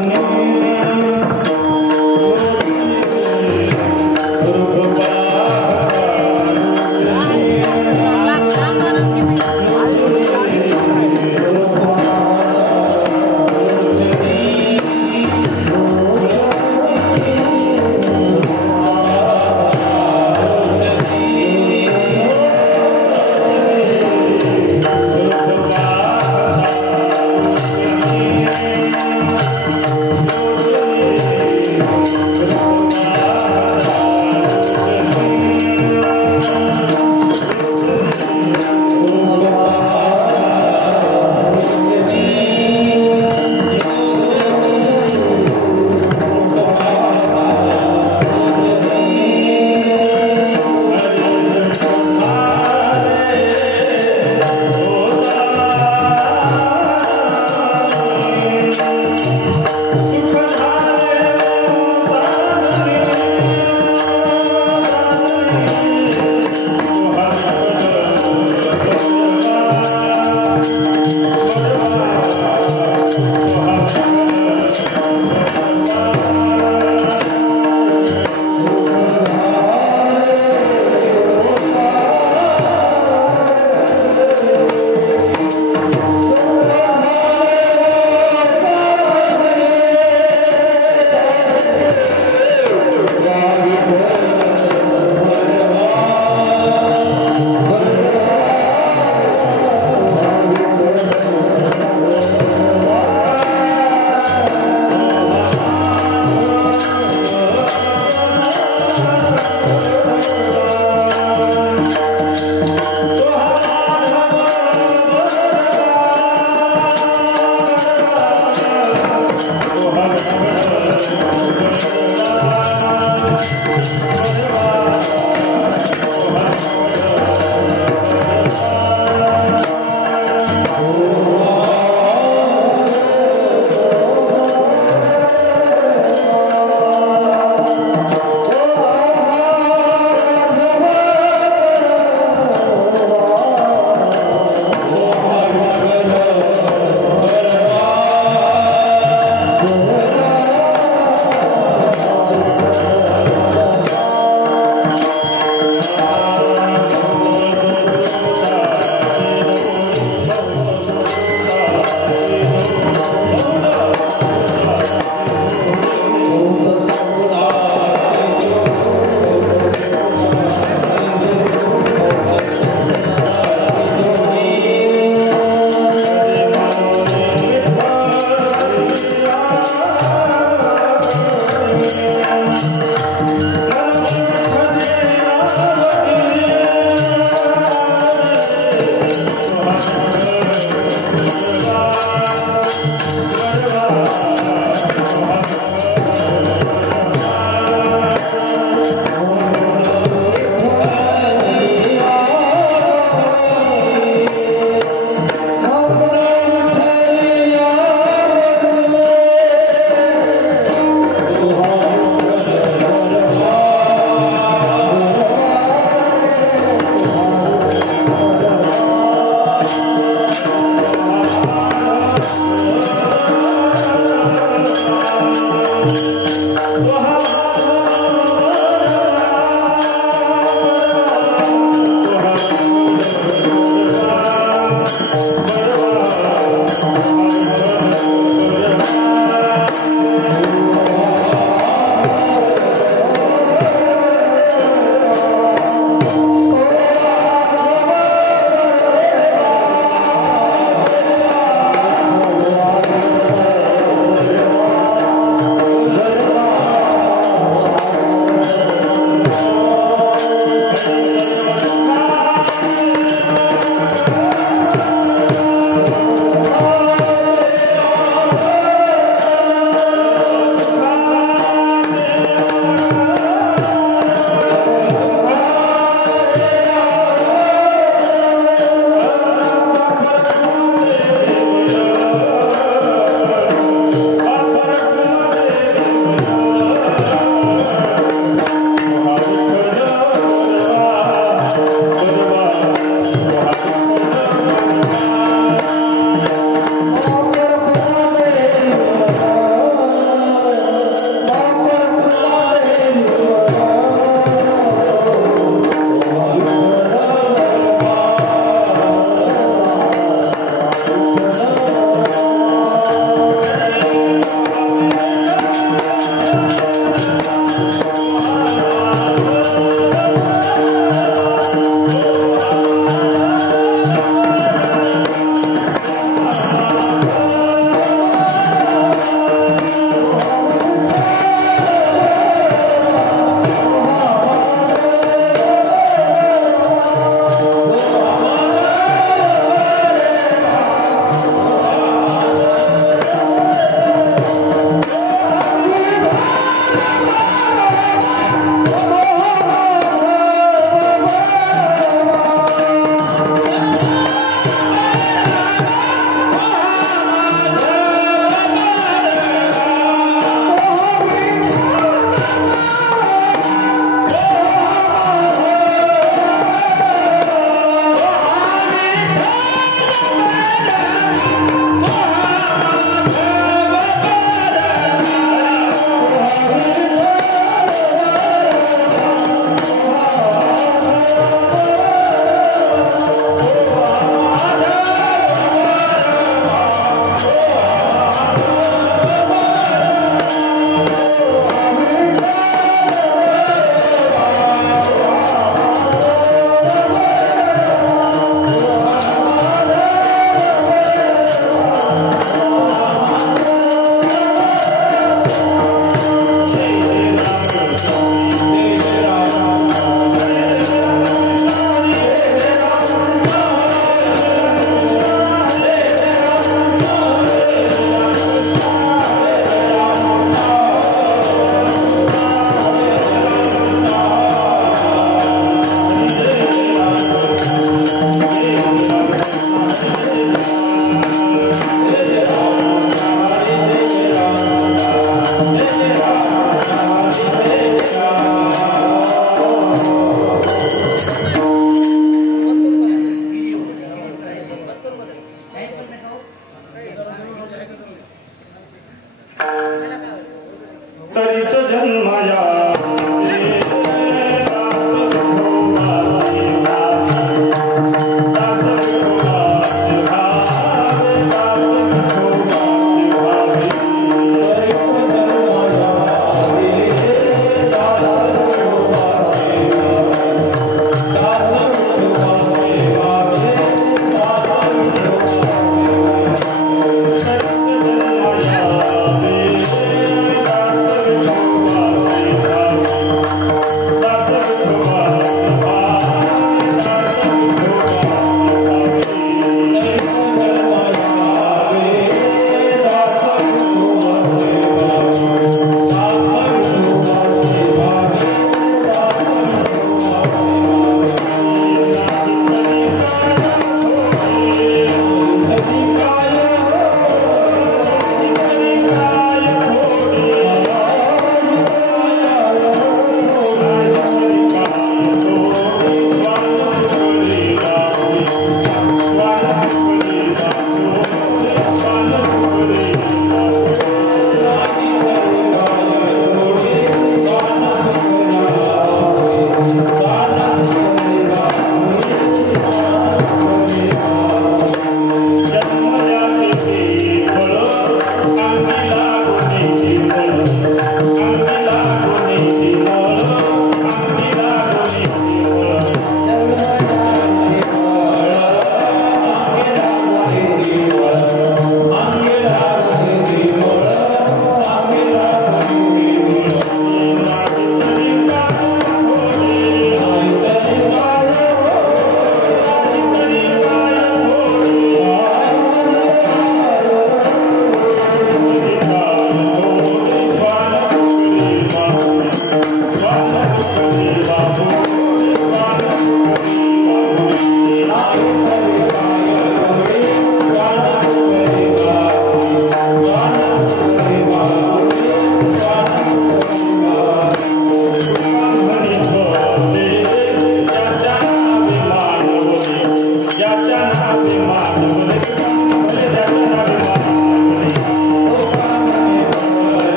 Oh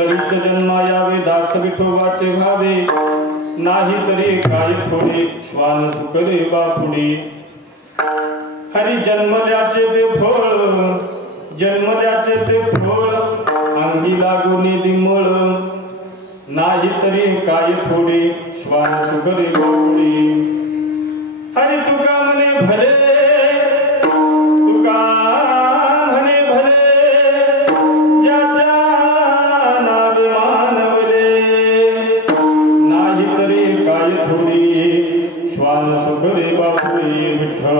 तरीच जन्मा यावे दास विठोबाचे व्हावे नाही तरी काय थोडे श्वान सुकरे बापुडे हरी जन्मल्याचे ते फळ जन्मल्याचे ते फळ अंगी लागून दिमळ नाही तरी काय थोडे श्वान सुकरे बापुडे हरी तुका म्हणे भले तुका म्हणे भले ज्याच्या नावे मानवले नाही तरी काय थोडी श्वान सुकरे बापुडे विठ्ठल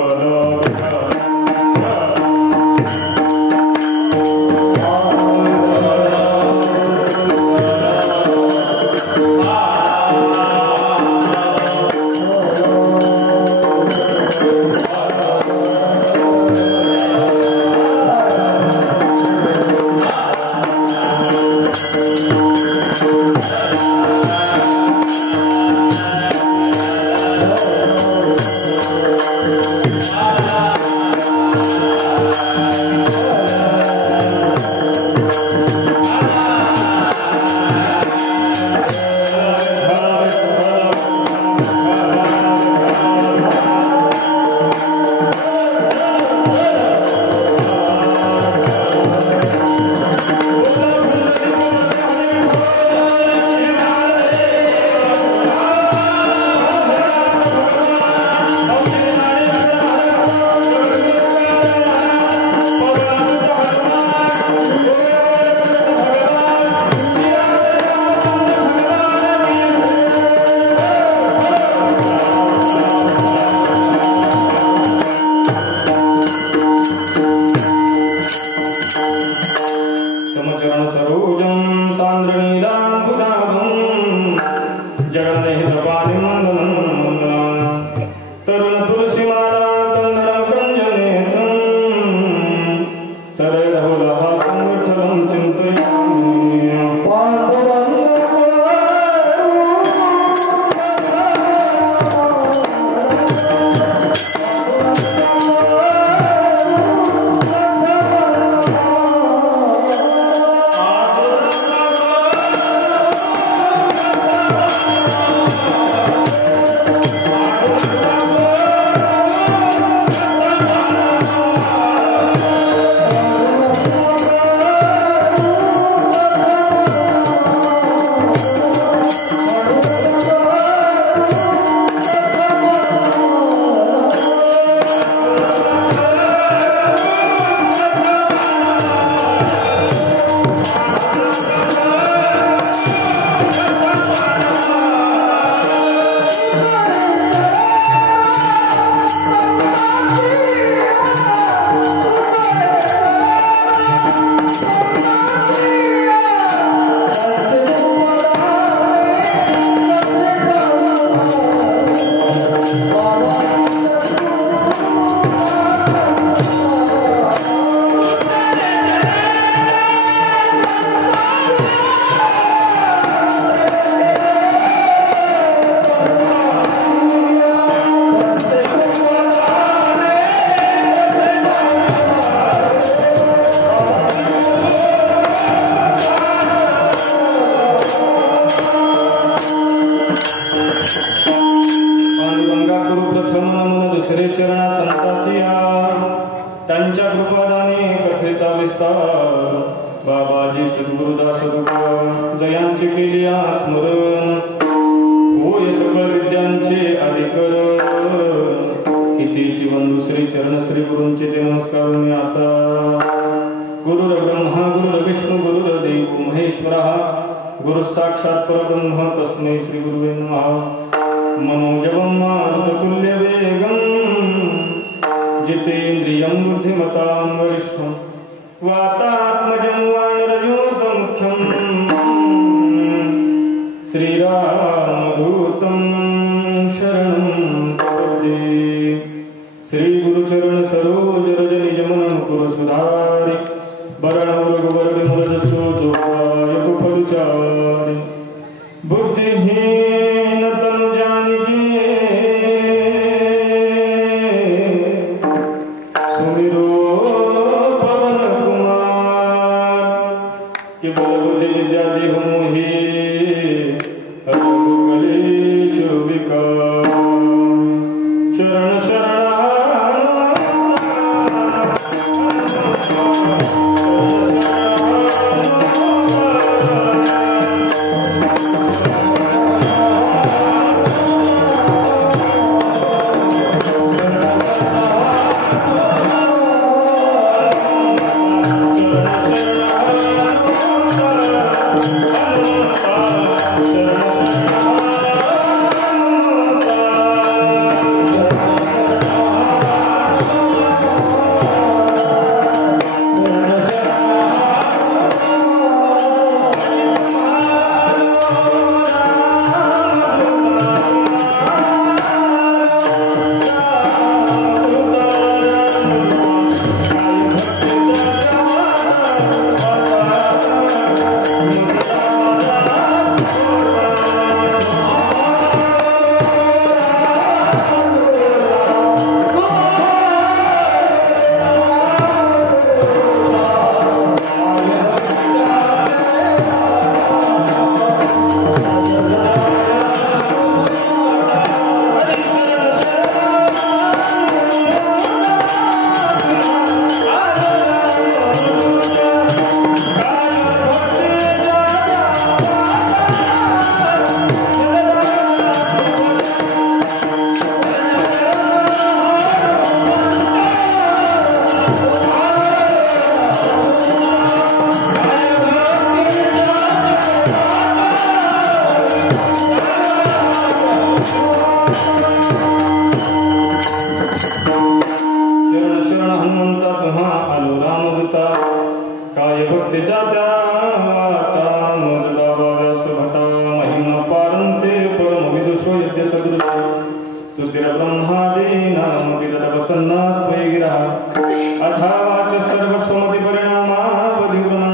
बाबाजी सद्गुरुदास जयांचे केले स्मरण होय सकळ विद्यांचे अधिकर कितीची वंदू श्री चरण श्री गुरूंचे ते नमस्कार मी आता गुरुर्ब्रह्मा गुरुर्विष्णू गुरुर्देव महेश्वरः गुरु साक्षात् परब्रह्म तस्मै श्री गुरुवे नमः मनोजवं मारुततुल्य वेगं जितेन्द्रियं बुद्धिमतां वरिष्ठं वातात्मजं वानरयूतमुख्यं श्रीरामदूतं शरणं प्रपद्ये। श्री गुरुचरण सरोज रज निज मन मुकुर सुधारि वरण रघुवर विमल जसो दोहाय कुफलचारि बुद्धिहीन तनु जानिके सुमिरो पवन कुमार केवल बुद्धि विद्या देव सुता काय भक्तीच्या त्या मजला व्यास भटा महिमा पारंते परम विदुषो यज्ञ सदृश स्तुतिर ब्रह्मादीनां विदर्भसन्नास्मै गिरः अथावाच सर्वस्वमति परिणामावधिगुणं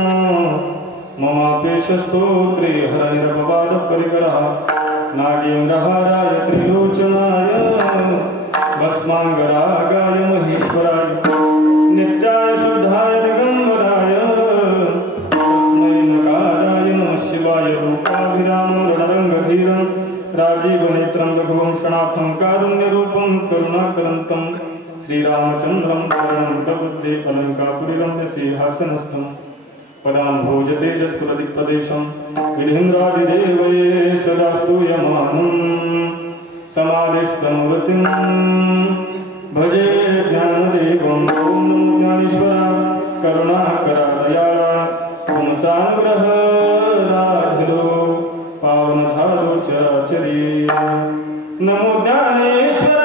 ममापेश स्तोत्रे हरनिरपवाद परिकरः नागेन्द्रहाराय त्रिलोचनाय भस्मांगरागाय महेश्वराय नित्याय शुद्धाय दिगंबराय तस्मै नकाराय नमः शिवाय रूपाभिरामं रणरंगधीरं राजीवनेत्रं रघुवंशनाथं कारुण्यरूपं करुणाकरन्तं श्रीरामचन्द्रं शरणं प्रपद्ये अलङ्कापुरीरम्य सिंहासनस्थं पदाम्भोजतेजस्फुरदिप्रदेशं विधिन्द्रादिदेवये सदा स्तूयमानं समाधिस्तमूर्तिं भजे ज्ञानदेवं ॐ नमो ज्ञानेश्वरा करुणाकरा दयाळा तुमचानुग्रह राधिलो पावनधारो चराचरी नमो ज्ञानेश्वरा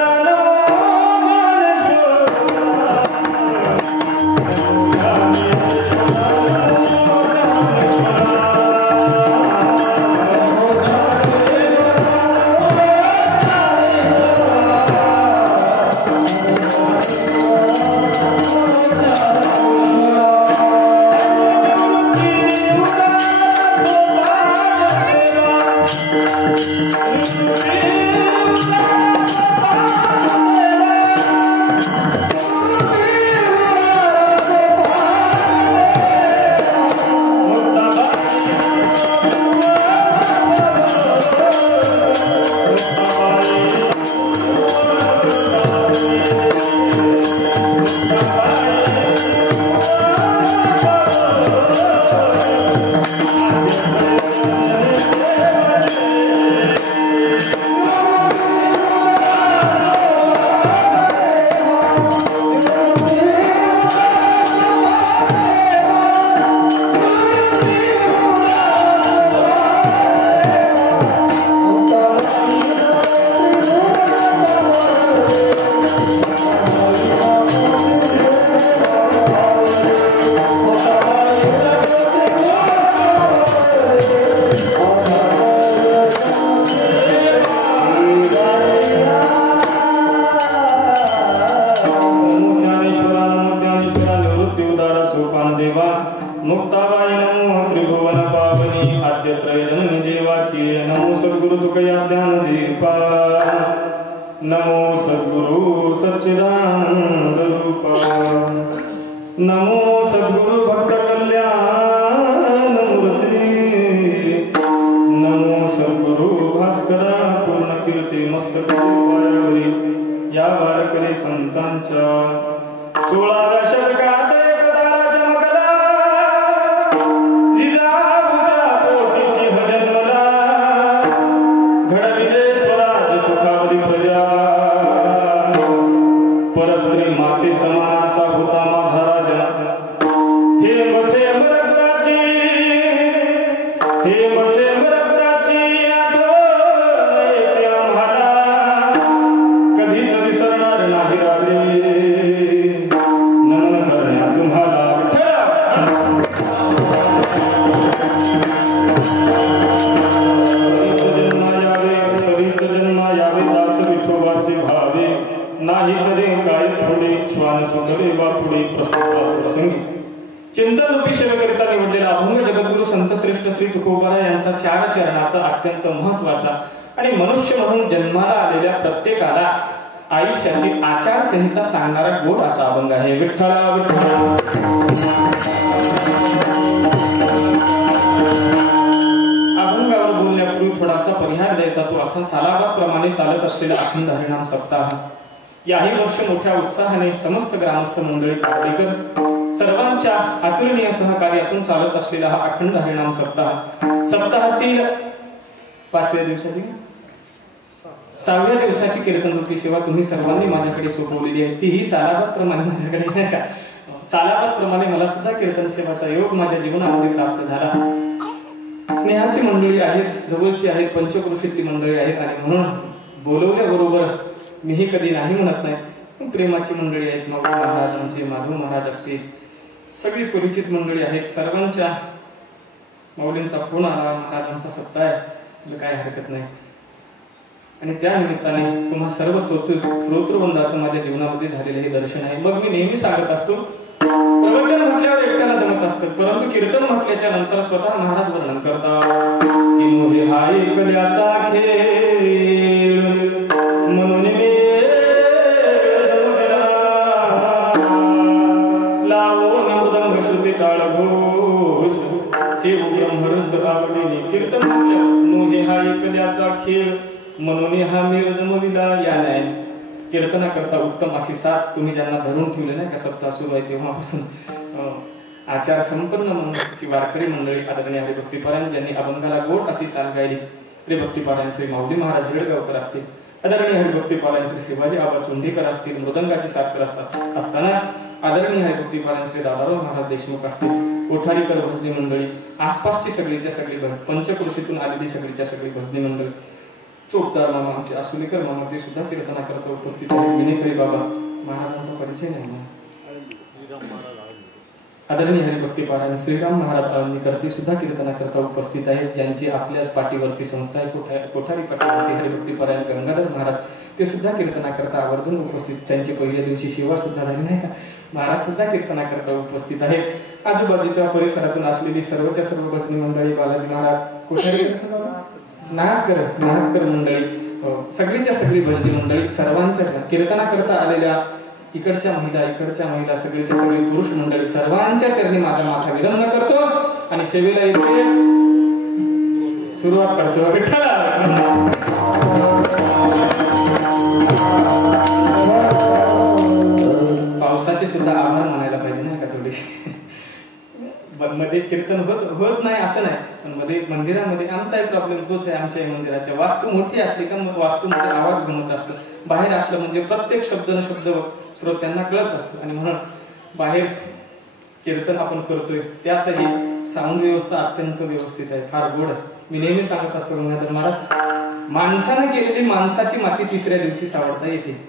अत्यंत महत्वाचा आणि मनुष्य म्हणून जन्माला आलेल्या प्रत्येकाला आयुष्याची आचारसंहिता सांगणारा गोड असा अभंग आहे. विठ्ठला विठ्ठला अभंगावर बोलण्यापूर्वी थोडासा परिहार द्यायचा. तो असा सालाबादप्रमाणे चालत असलेला अखंड हरिनाम सप्ताह याही वर्ष मोठ्या उत्साहाने समस्त ग्रामस्थ मंडळी कावडेकर सर्वांच्या अतुलनीय सहकार्यातून चालत असलेला हा अखंड हरिनाम सप्ताह सप्ताहातील 5व्या दिवसाची 6व्या दिवसाची कीर्तनरूपी सेवा तुम्ही सर्वांनी माझ्याकडे सोपवलेली आहे. तीही सालाबादप्रमाणे माझ्याकडे नाही का, सालाबादप्रमाणे मला सुद्धा कीर्तन सेवाचा योग माझ्या जीवनामध्ये प्राप्त झाला. स्नेहाची मंडळी आहेत, जवळची आहेत, पंचक्रोशीतली मंडळी आहेत आणि म्हणून बोलवल्याबरोबर मीही कधी नाही म्हणत नाही. प्रेमाची मंडळी आहेत. माधव महाराज आमचे माधव महाराज असतील, सगळी परिचित मंडळी आहेत, सर्वांच्या माऊलींचा फोन आला, महाराजांचा सप्ताह आहे, काय हरकत नाही. आणि त्या निमित्ताने तुम्हा सर्व श्रोतृवृंदाचं माझ्या जीवनामध्ये झालेलं हे दर्शन आहे. मग मी नेहमी सांगत असतो, प्रवचन म्हटल्यावर एकट्याला जमत असतं, परंतु कीर्तन म्हटल्याच्या नंतर स्वतः महाराज वर्णन करतात की मोहे हा एकल्याचा खेळ म्हणून मी कीर्तन मोहे हा एकल्याचा खेळ म्हणून हा मेळ जमविला. या नाही कीर्तना करता उत्तम अशी साथ तुम्ही ज्यांना धरून ठेवले नाही का, सप्ताह सुरू आहे तेव्हापासून आचार संपन्न वारकरी मंडळी, आदरणीय हरिभक्तीपरायण ज्यांनी अभंगाला गोड अशी चाल गायली, हरिभक्तीपरायण श्री माऊली महाराज हेळगावकर असतील, आदरणीय हरिभक्तीपरायण श्री शिवाजी आबा चोंडीकर असतील, मृदंगाची साथ करत असताना आदरणीय हरिभक्तीपरायण श्री दादाराव महाराज देशमुख असतील, कोठारीकर भजनी मंडळी, आसपासची सगळीच्या सगळी पंचकृषीतून आलेली सगळीच्या सगळी भजनी मंडळी, चोपदार मामा आमचे आसुलीकर मामा ते सुद्धा कीर्तना करता उपस्थित आहेत. विनेकरी बाबा महाराजांचा परिचय नाही. आदरणीय हरिभक्तीपरायण श्रीराम महाराज आळंदीकर ते सुद्धा कीर्तना करता उपस्थित आहेत, ज्यांची आपल्याच पाठीवरती संस्था आहे, कोठारी पाठीवरती हरिभक्तीपरायण गंगाधर महाराज ते सुद्धा कीर्तना करता आवर्जून उपस्थित. त्यांची पहिल्या दिवशी सेवा सुद्धा झाली नाही का, महाराज सुद्धा कीर्तना करता उपस्थित आहेत. आजूबाजूच्या परिसरातून असलेली सर्वच्या सर्व भजनी मंडळी, बालाजी महाराज, कोठारी नागकर मंडळी, सगळीच्या सगळी भजनी मंडळी, सर्वांच्या कीर्तना करता आलेल्या इकडच्या महिला सगळीच्या सगळी पुरुष मंडळी, सर्वांच्या चरणी माझा माथा विनम्र करतो आणि सेवेला येते सुरुवात करतो. पावसाचे सुद्धा आभार मानायला पाहिजे नाही का थोडीशी. मध्ये कीर्तन होत नाही असं नाही, पण मध्ये मंदिरामध्ये आमचा एक प्रॉब्लेम तोच आहे. आमच्या मंदिराच्या वास्तू मोठी असली का मग वास्तूमध्ये आवाज घुमत असतो, बाहेर असलं म्हणजे प्रत्येक शब्द न शब्द श्रोत्यांना कळत असतं, आणि म्हणून बाहेर कीर्तन आपण करतोय त्यातही साऊंड व्यवस्था अत्यंत व्यवस्थित आहे, फार गोड आहे. मी नेहमी सांगत असतो गंगाधर महाराज, माणसानं केलेली माणसाची माती तिसऱ्या दिवशी सावरता येते.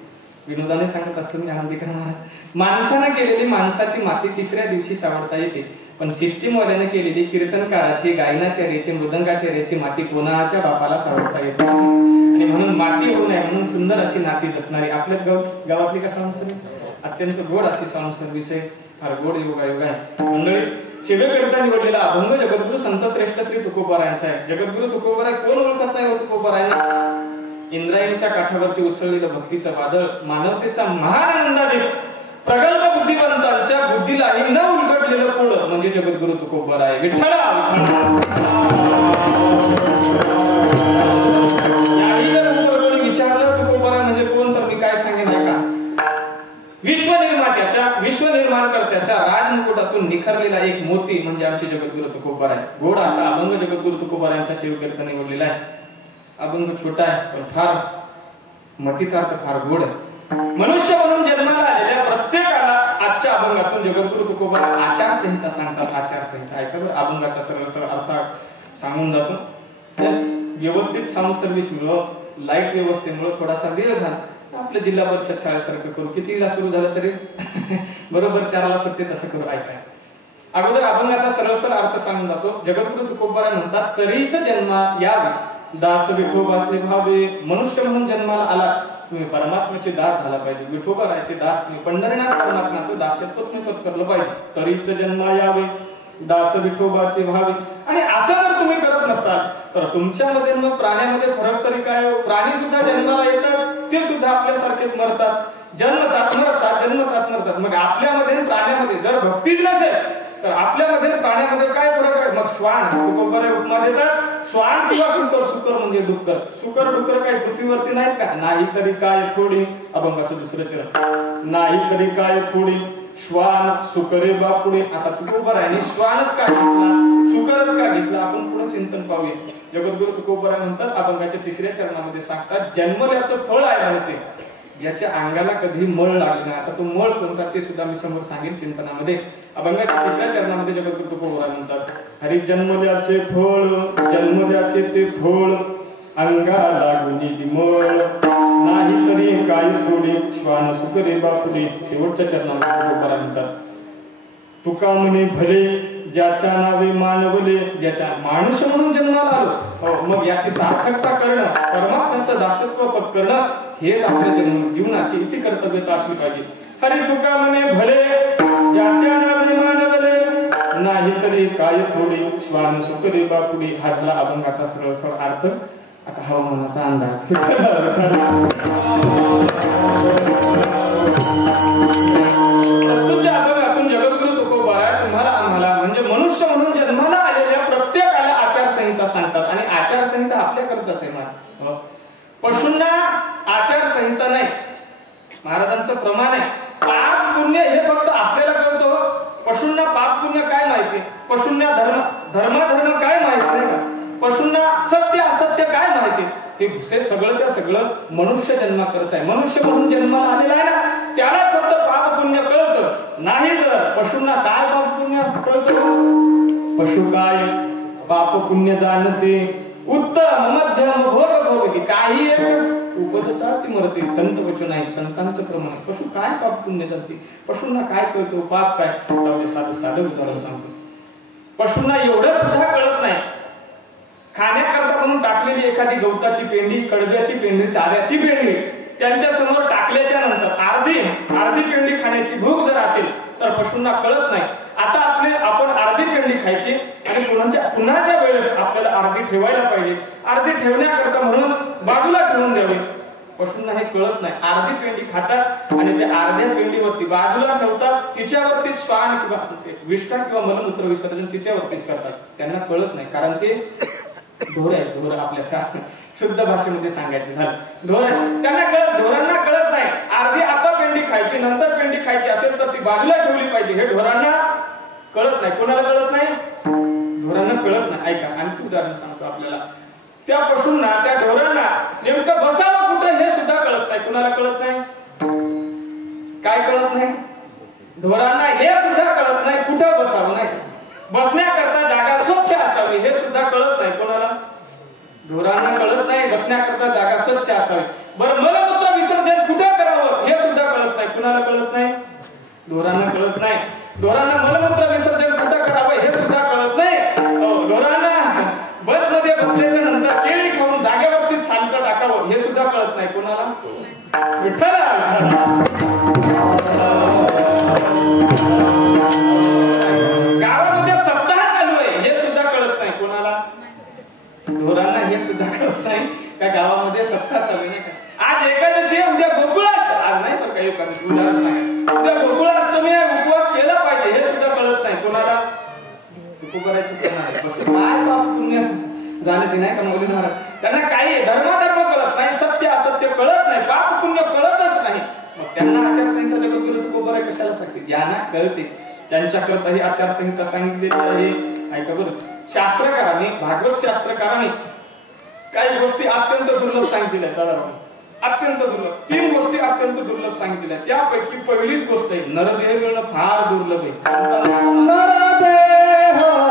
विनोदाने सांगत असतो मी आनंदीकर महाराज, माणसानं केलेली माणसाची माती तिसऱ्या दिवशी सावरता येते, पण सिस्टीमवाल्याने केलेली कीर्तनकाराची, गायनाचार्याची, मृदंगाचार्याची माती कोणाच्या बापाला सावरता येते. आणि म्हणून माती होऊ नये म्हणून सुंदर अशी नाती जपणारी आपल्याच गावातली का साऊंड सर्व्हिस, अत्यंत गोड अशी साऊंड सर्व्हिस आहे, फार गोड योगायोग आहे. मंडळी, सेवेकरिता निवडलेला अभंग जगद्गुरु संत श्रेष्ठ श्री तुकोबारायांचा आहे. जगद्गुरु तुकोबाराय कोण ओळखत नाही तुकोबारायांना. इंद्रायणीच्या काठावरती उसळलेलं भक्तीचं वादळ, मानवतेचा महान आनंदादीप, प्रगल्भ बुद्धिवंतांच्या बुद्धीलाही न उलगडलेलं कोड म्हणजे जगद्गुरु तुकोबाराय. विठ्ठला विचारलं तुकोबाराय म्हणजे कोण, तर मी काय सांगेन का, विश्वनिर्माणकर्त्याच्या राजमुकुटातून निखरलेला एक मोती म्हणजे आमचे जगद्गुरु तुकोबाराय. गोड असा अभंग जगद्गुरु तुकोबारायांच्या सेवेकरिता निवडलेला आहे. अभंग छोटा आहे पण फार मतितार्थ फार गोड आहे. मनुष्य म्हणून जन्माला आलेल्या प्रत्येकाला आजच्या अभंगातून जगद्गुरु तुकोबाराय आचारसंहिता सांगतात. आचारसंहिता ऐका बरं, अभंगाचा सरळ अर्थ सांगून जातो. व्यवस्थित साऊंड सर्व्हिस मुळे, लाईट व्यवस्थेमुळे थोडासा वेळ झाला. आपल्या जिल्हा परिषद शाळेसारखं करू, कितीला सुरू झालं तरी बरोबर 4ला सुट्टी, तसं करू. ऐकाय अगोदर अभंगाचा सरळ अर्थ सांगून जातो. जगद्गुरु तुकोबाराय म्हणतात, तरीच जन्मा यावे दास विठोबाचे भावे. मनुष्य म्हणून जन्माला आला, तुम्ही परमात्म्याचे दास झाला पाहिजे, विठोबारायचे दास, तुम्ही पंढरीनाथ परमात्म्याचं दास्यत्व तुम्ही पत्करलं पाहिजे. तरीच जन्मा यावे दास विठोबाचे भावे. आणि असं जर तुम्ही करत नसाल तर तुमच्यामध्ये मग प्राण्यामध्ये फरक तरी काय. प्राणी सुद्धा जन्माला येतात, ते सुद्धा आपल्यासारखेच मरतात, जन्मतात मरतात. मग आपल्यामध्ये प्राण्यामध्ये जर भक्तीच नसेल तर आपल्यामध्ये प्राण्यामध्ये काय फरक आहे. मग श्वान, तुकोबाराय उपमा देतात, श्वान किंवा सुकर म्हणजे डुक्कर. डुक्कर काय पृथ्वीवरती नाहीत का. नाही तरी काय थोडी, अभंगाचं दुसरं चरण, नाही तरी काय थोडी, श्वान सुकरे बापुडे. आता तुकोबारायने श्वानच का घेतला, सुकरच का घेतला, आपण पुढे चिंतन पाहूया. जगद्गुरु तुकोबाराय म्हणतात, अभंगाच्या 3ऱ्या चरणामध्ये सांगतात, जन्मल्याचं फळ आहे म्हणते, ज्याच्या अंगाला कधी मळ लागला नाही. आता तो मळ कोणता ते सुद्धा मी समोर सांगेन चिंतनामध्ये. अभंगाच्या 3ऱ्या चरणामध्ये जगद्गुरु तुकोबाराय म्हणतात, हरी जन्मल्याचे ते फळ अंगाला लागुनी मळ, नाही तरी काय थोडी, श्वान सुकरे बापुडे. शेवटच्या चरणामध्ये तुकोबाराय म्हणतात, तुका म्हणे भले ज्याच्या नावे मानवले, ज्याच्या माणूस म्हणून जन्माला आलो, मग याची सार्थकता करणं, परमात्म्याचं दासत्व पत्करणं हेच आपल्या जीवनाची इति कर्तव्यता असली पाहिजे. अरे तुका म्हणे भले ज्याच्या नावे मानवले, नाही तरी काय थोडी श्वान सुकरे बापुडी. हा झाला अभंगाचा सरळ सरळ अर्थ. आता हवामानाचा अंदाज. वस्तूच्या अभंगातून जगद्गुरु तुकोबाराय तुम्हाला आम्हाला म्हणजे मनुष्य म्हणून जन्माला आलेल्या प्रत्येकाला आचारसंहिता सांगतात. आणि आचारसंहिता आपल्याकरताच आहे. पशूंना आचारसंहिता नाही, महाराजांचं प्रमाण आहे. पाप पुण्य हे फक्त आपल्याला कळतं. पशूंना पाप पुण्य काय माहिती, पशूंना धर्म काय माहिती नाही का, पशूंना सत्य असत्य काय माहिती. हे सगळंच्या सगळं मनुष्य जन्मा करत आहे. मनुष्य म्हणून जन्माला आलेला आहे ना, त्याला फक्त पाप पुण्य कळतं. नाही तर पशूंना काय पाप पुण्य कळतं. पशु काय पाप पुण्य जाणते, उत्तम मध्यम भोग भोगती. काही उपदचाची मरते. संत वचन आहे, संतांचं प्रमाण. पशु काय पाप पुण्य जाणते, पशूंना काय कळतो पाप काय. साधं उदाहरण सांगतो. पशूंना एवढं सुद्धा कळत नाही, खाण्याकरता म्हणून टाकलेली एखादी गवताची पेंडी, कडब्याची पेंडी, चाऱ्याची पेंडी त्यांच्या समोर टाकल्याच्या नंतर अर्धी पेंडी खाण्याची भूक जर असेल तर पशूंना कळत नाही. आता आपण अर्धी पेंडी खायची आणि पुन्हाच्या वेळेस आपल्याला अर्धी ठेवायला पाहिजे. अर्धी ठेवण्याकरता म्हणून बाजूला ठेवून द्यावी. पशूंना हे कळत नाही. अर्धी पेंडी खातात आणि त्या अर्ध्या पेंडीवरती बाजूला ठेवतात. तिच्यावरती श्वान किंवा विष्ठा किंवा मलमूत्र विसर्जन तिच्यावरतीच करतात. त्यांना कळत नाही, कारण ते ढोर आहे. ढोर आपल्या शुद्ध भाषेमध्ये सांगायचं झालं ढोर आहे. ढोरांना कळत नाही. अर्धी आता पेंडी खायची, नंतर पेंडी खायची असेल तर ती बाजूला ठेवली पाहिजे. हे ढोरांना कळत नाही. कोणाला कळत नाही? ढोरांना कळत नाही. ऐका, आणखी उदाहरण सांगतो आपल्याला. त्या पशूंना, त्या ढोरांना नेमकं बसावं कुठं हे सुद्धा कळत नाही. कुणाला कळत नाही? काय कळत नाही? ढोरांना हे सुद्धा कळत नाही कुठं बसावं. नाही, बसण्याकरता जागा स्वच्छ असावी हे सुद्धा कळत नाही. कोणाला? ढोरांना कळत नाही बसण्याकरता जागा स्वच्छ असावी. बरं, मलमूत्र विसर्जन कुठं करावं हे सुद्धा कळत नाही. कुणाला कळत नाही? ढोरांना कळत नाही. ढोरांना मलमूत्र विसर्जन कुठं करावं हे सुद्धा कळत नाही. ढोरांना बसमध्ये बसल्याच्या नंतर केळी खाऊन जागेवरती सालचं टाकावं हे सुद्धा कळत नाही. कोणाला? विठ्ठल. गावामध्ये सप्ताह चालू आहे हे सुद्धा कळत नाही. कोणाला? ढोरांना हे सुद्धा कळत नाही का गावामध्ये सप्ताह चालू नाही का. आज एकादशी आहे, उद्या गोकुळाष्टमी. आज नाही तर काही उदाहरण सांगा. उद्या गोकुळाष्टमी आहे, उपवास केला पाहिजे हे सुद्धा कळत नाही. कोणाला? उपकारायचं काय बाप पुण्य जाणते नाही का मौली महाराज. त्यांना काही धर्म कळत नाही, सत्य असत्य कळत नाही, पाप पुण्य कळतच नाही. मग त्यांना आचारसंहिता जगद्गुरु तुकोबाराय कशाला सांगते? ज्यांना कळते त्यांच्याकरता ही आचारसंहिता सांगितलेली आहे. ऐका बरं, शास्त्रकारांनी, भागवत शास्त्रकारांनी काही गोष्टी अत्यंत दुर्लभ सांगितल्या आहेत. अत्यंत दुर्लभ 3 गोष्टी अत्यंत दुर्लभ सांगितल्या. त्यापैकी पहिलीच गोष्ट आहे नरदेह मिळणं फार दुर्लभ आहे. Oh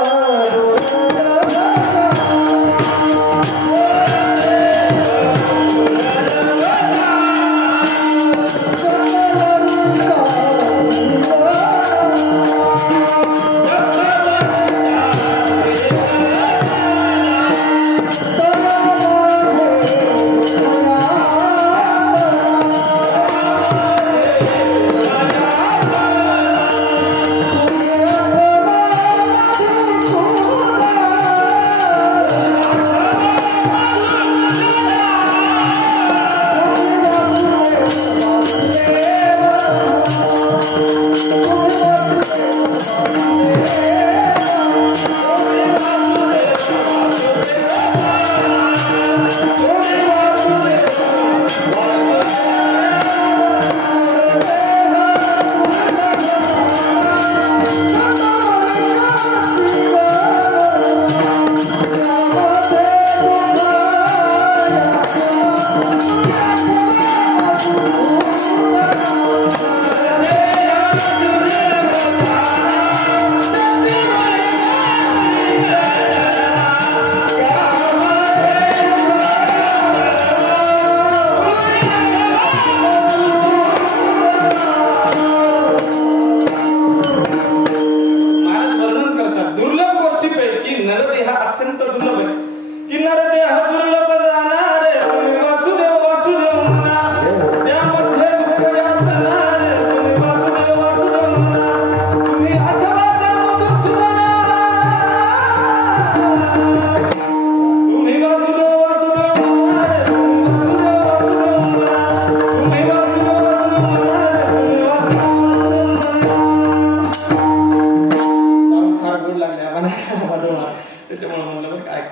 लागले आम्हाला त्याच्यामुळे म्हणलं बरं काय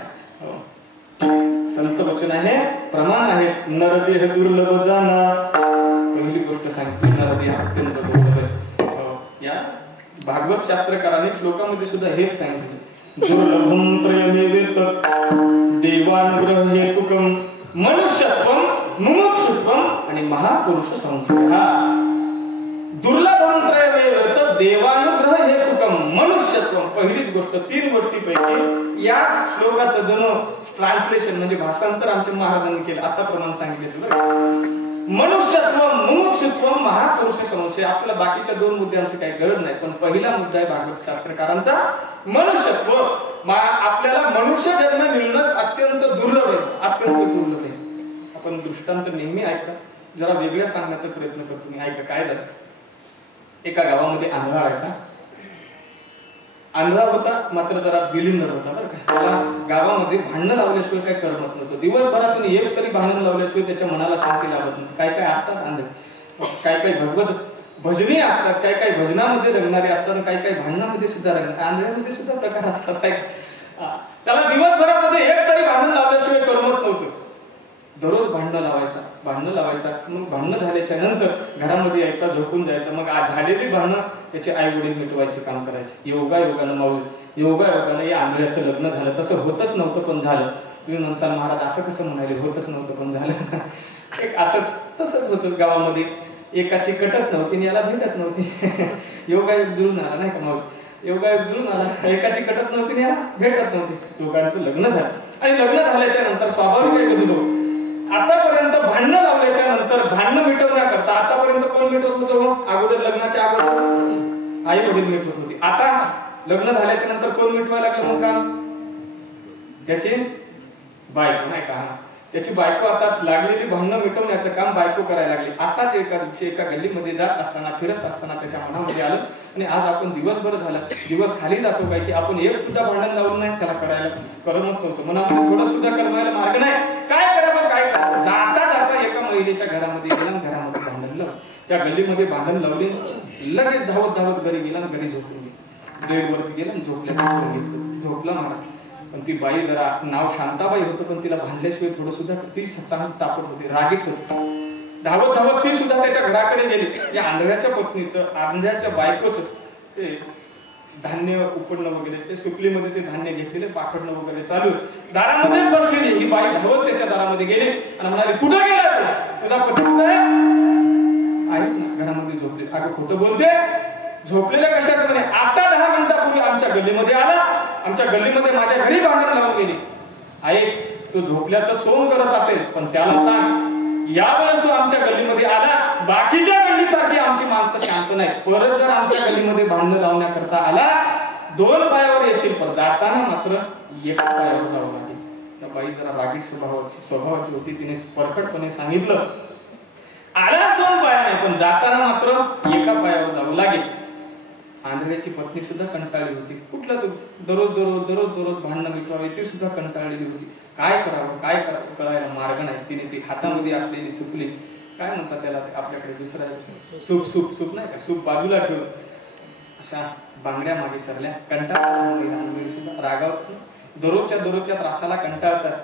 संत वचन आहे, प्रमाण आहे. नरदेह दुर्लभ जाना, पहिली गोष्ट सांगितली, नरदेह अत्यंत दुर्लभ आहे. या भागवत शास्त्रकाराने श्लोकामध्ये सुद्धा हेच सांगितले, दुर्लभं त्रयमेवेत देवानुग्रह हेतुकं मनुष्यत्वं मुमुक्षुत्वं आणि महापुरुष संश्रयः. दुर्लभं त्रयमेवेत देवानुग्रह हेतुकं मनुष्यत्वं, पहिलीच गोष्ट. तीन गोष्टीपैकी याच श्लोकाचं जणू ट्रान्सलेशन म्हणजे भाषांतर आमच्या महाराजांनी केलं. आता प्रमाण सांगितले, मनुष्यत्व मुमुक्षुत्व महापुरुष संशय. आपल्या बाकीच्या दोन मुद्द्यांची काही गरज नाही, पण पहिला मुद्दा आहे भागवत शास्त्रकारांचा मनुष्यत्व. आपल्याला मनुष्य जन्म मिळणं अत्यंत दुर्लभ आहे, अत्यंत दुर्लभ आहे. आपण दृष्टांत नेहमी ऐकता, जरा वेगळ्या सांगण्याचा प्रयत्न करतो मी. ऐका काय झालं. एका गावामध्ये आंधळा व्हायचा. आंधळा होता, मात्र जरा बिलिंदर होता बरं का. त्याला गावामध्ये भांडणं लावल्याशिवाय काय करमत नव्हतं. दिवसभरातून एक तरी भांडण लावल्याशिवाय त्याच्या मनाला शांती लाभत नव्हती. काय काय असतात आंधळे, काय काय भगवत भजनी असतात, काय काय भजनामध्ये रंगणारे असतात, काय काय भांडणामध्ये सुद्धा रंगणारे, आंधळ्यामध्ये सुद्धा प्रकार असतात. त्याला दिवसभरामध्ये एक तरी भांडण लावल्याशिवाय करमत नव्हतं. दररोज भांडणं लावायचा. मग भांडणं झाल्याच्या नंतर घरामध्ये यायचा, झोपून जायचा. मग झालेली भांडणं त्याचे आई वडील मिटवायचे काम करायचे. योगायोगानं माऊली, योगायोगानं या आंधळ्याचं लग्न झालं. तसं होतच नव्हतं पण झालं. तुम्ही म्हणसाल महाराज असं कसं म्हणाले, होतच नव्हतं पण झालं. एक असंच तसंच होतं गावामध्ये. एकाची कटत नव्हती आणि याला भेटत नव्हती. योगायोग जुळून आला नाही का माऊली, योगायोग जुळून आला. एकाची कटत नव्हती आणि याला भेटत नव्हती. दोघांचं लग्न झालं आणि लग्न झाल्याच्या नंतर स्वाभाविक आहे गजलो. आतापर्यंत भांडणं लावल्याच्या नंतर भांडणं मिटवण्याकरता आतापर्यंत कोण मिटवत होतं? अगोदर लग्नाच्या अगोदर आई वडील मिटवत होते. आता लग्न झाल्याच्या नंतर कोण मिटवायला लागलं मग काम? त्याची बायको नाही का. त्याची बायको आता लागलेली भांडणं मिटवण्याचं काम बायको करायला लागली. असाच एका दिवशी एका गल्लीमध्ये जात असताना, फिरत असताना त्याच्या मनामध्ये आलं, आणि आज आपण दिवसभर झाला, दिवस खाली जातो काय की आपण एक सुद्धा भांडण लावलं नाही. त्याला करायला करमत नव्हतं, मनामध्ये थोडं सुद्धा करमायला मार्ग नाही. काय करावं काय करावं. जाता जाता एका महिलेच्या घरामध्ये गेला, घरामध्ये भांडण लावलं. त्या गल्लीमध्ये भांडण लावले, लगेच धावत धावत घरी गेला, घरी झोपून गेला. बेडवरती गेला, झोपला महाराज. पण ती बाई जरा नाव शांताबाई होतं, पण तिला भांडल्याशिवाय थोडं सुद्धा ती चांगली तापत होती, रागीत होती. धावत धावत ती सुद्धा त्याच्या घराकडे गेली. या आंधळ्याच्या पत्नीचं, आंधळ्याच्या बायकोचं ते धान्य उपडणं वगैरे, ते सुकलीमध्ये ते धान्य घेतलेले पाकडणं वगैरे चालू. दारामध्ये बसलेली ही बाई धावत त्याच्या दारामध्ये गेली आणि म्हणाली, कुठं गेला तू? तुझा पती कुठं आहे? आहेत ना घरामध्ये झोपले. अगं खोटं बोलते, झोपलेल्या कशाचं म्हणे. आता 10 मिनिटापूर्वी आमच्या गल्लीमध्ये आला, आमच्या गल्लीमध्ये माझ्या घरी भांडण लावून गेली. आई तू झोपल्याचं सोंग करत असेल, पण त्याला सांग यावेळेस तू आमच्या गल्लीमध्ये आला, बाकीच्या गल्लीसारखी आमची माणसं शांत नाही. परत जर आमच्या गल्लीमध्ये भांडण लावण्याकरता आला, 2 पायावर येशील, पण जाताना मात्र 1 पायावर जावं लागेल. त्या बाई जरा रागीट स्वभावाची होती. तिने परखडपणे सांगितलं, आला 2 पाया नाही, पण जाताना मात्र 1 पायावर जावं लागेल. आंधळ्याची पत्नी सुद्धा कंटाळली होती. कुठलं दररोज भांडणं मिटवावे, ती सुद्धा कंटाळलेली होती. काय करावं कळायला मार्ग नाही. तिने ती हातामध्ये असलेली सुकली, काय म्हणतात त्याला आपल्याकडे दुसरा सूप नाही का, सूप बाजूला ठेवून अशा बांगड्या मागे सरल्या. कंटाळा सुद्धा रागावत, दररोजच्या त्रासाला कंटाळतात.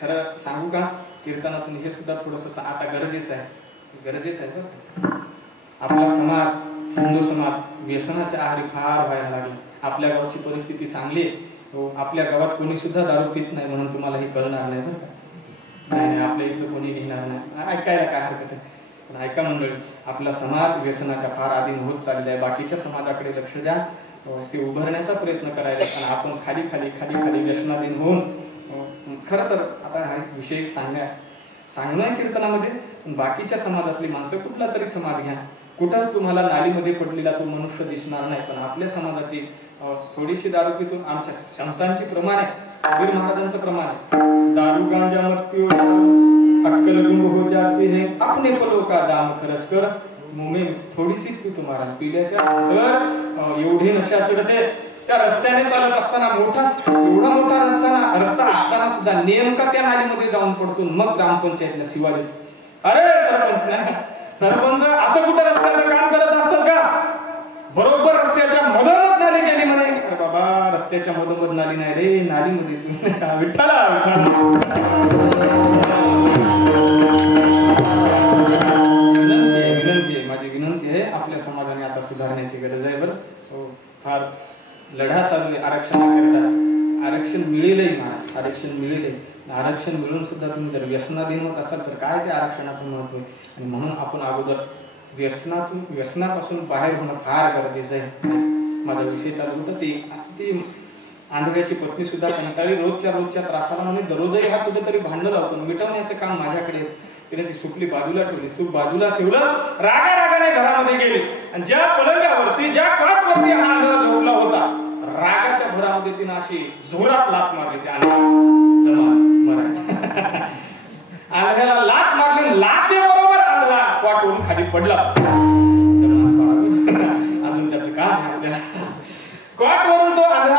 खरं सांगू का, कीर्तनातून हे सुद्धा थोडस आता गरजेचं आहे. आपला समाज, हिंदू समाज व्यसनाच्या आहारी फार व्हायला लागले. आपल्या गावची परिस्थिती चांगली आहे. आपल्या गावात कोणी सुद्धा दारू पित नाही म्हणून तुम्हाला हे कळणार नाही बरं का. नाही, आपल्या इथलं कोणी घेणार नाही. ऐकायला काय हरकत आहे, पण ऐका मंडळी, आपला समाज व्यसनाच्या फार अधीन होत चाललेला आहे. बाकीच्या समाजाकडे लक्ष द्या, ते उभारण्याचा प्रयत्न करायला, आणि आपण खाली व्यसनाधीन होऊन खरं तर आता हा विषय सांगणं कीर्तनामध्ये, बाकीच्या समाजातली माणसं, कुठला तरी समाज घ्या, कुठंच तुम्हाला नालीमध्ये पडलेला तो मनुष्य दिसणार नाही. पण आपल्या समाजाची थोडीशी दारू पितून आमच्या संतांची प्रमाण आहे, कबीर महाराजांचं प्रमाण आहे, दारू गांजा मत पिओ अक्कल गुंग हो जाते हैं, अपने पलों का दाम खर्च कर, मुंबई थोडीशी पी तुम्हाला. पिल्याच्या नंतर एवढी नशा चढते. त्या रस्त्याने चालत असताना एवढा मोठा रस्ता असताना सुद्धा नेमका त्या नालीमध्ये जाऊन पडतो. मग ग्रामपंचायतला शिवाजी, अरे सरपंच असं कुठं रस्त्याचं काम करत असतात का? बरोबर रस्त्याच्या मधोमध नाली गेली म्हणे, रस्त्याच्या मधोमध नाली नाही रे, नालीमध्ये तुम्ही विठ्ठला विनंती आहे, माझी विनंती आहे, आपल्या समाजाने आता सुधारण्याची गरज आहे बरं. हो, फार लढा चालू आहे आरक्षणाकरता. आरक्षण मिळेलही महाराज, आरक्षण मिळेल. आरक्षण मिळून सुद्धा तुम्ही जर व्यसनाधीन होत असाल तर काय ते आरक्षणाचं महत्व आहे. आणि म्हणून आपण अगोदर व्यसनापासून बाहेर होणं फार गरजेचं आहे. माझा विषय चालू होता ती आंधळ्याची पत्नी सुद्धा कंटाळी रोजच्या त्रासाला म्हणे दररोजही हा कुठेतरी भांडण लावतो, मिटवण्याचं काम माझ्याकडे. तिने ती सुकली बाजूला ठेवली, सुख बाजूला ठेवलं, रागाने घरामध्ये गेली आणि ज्या पलंगावरती ज्या कॉटवरती हा आंधळा झोपला होता, रागाच्या भरामध्ये तिने अशी जोरात लात मारली. त्या आंधळ्याला लात मारली, लातेबरोबर आंधळा कॉटवरून खाली पडला. अजून त्याचं काम आहे आपल्याला. कॉटवरून तो आंधळा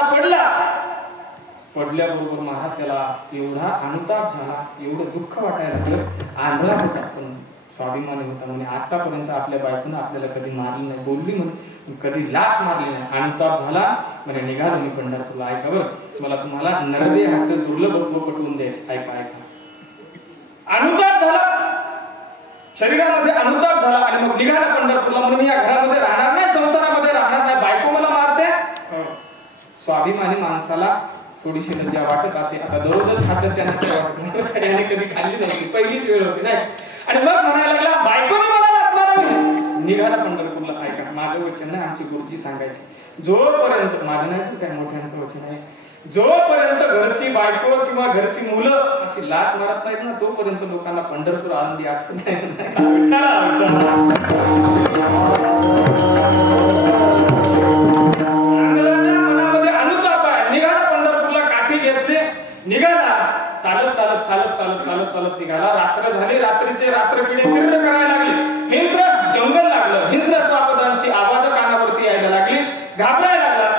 पडल्याबरोबर महाराज त्याला एवढा अनुताप झाला, एवढं दुःख वाटायला लागलं. आंधळा होता पण स्वाभिमानी होता. म्हणजे आतापर्यंत आपल्या बायकोनं आपल्याला कधी मारली नाही, बोलली म्हणून कधी लात मारली नाही. अनुताप झाला म्हणजे निघालो मी पंढरपूरला. ऐका बरं, मला तुम्हाला नरदेहाचं दुर्लभत्व पटवून द्यायचं. ऐका अनुताप झाला, शरीरामध्ये अनुताप झाला आणि मग निघाला पंढरपूरला. म्हणून या घरामध्ये राहणार नाही, संसारामध्ये राहणार नाही, बायको मला मारते. स्वाभिमानी माणसाला थोडीशी लज्जा वाटत असे. आता दररोजच खात्यात त्यांना कधी खाल्ली नव्हती, पहिलीच वेळ होती नाही. आणि मग म्हणायला लागला बायकोने मला लात मारावी. निघाला पंढरपूरला. ऐका, माझं वचन नाही, आमची गुरुजी सांगायची, जोपर्यंत माझं नाही काय मोठ्यांचं वचन आहे, जोपर्यंत घरची बायको किंवा घरची मुलं अशी लात मारत नाहीत ना, तोपर्यंत लोकांना पंढरपूर आनंदी आठवत नाही. निघाला चालत निघाला. रात्र झाली, रात्र किडे किर्र करायला लागले, हिंस्र जंगल लागलं, हिंस्र स्वापदांची आवाज कानावरती यायला लागली, घाबरायला लागला.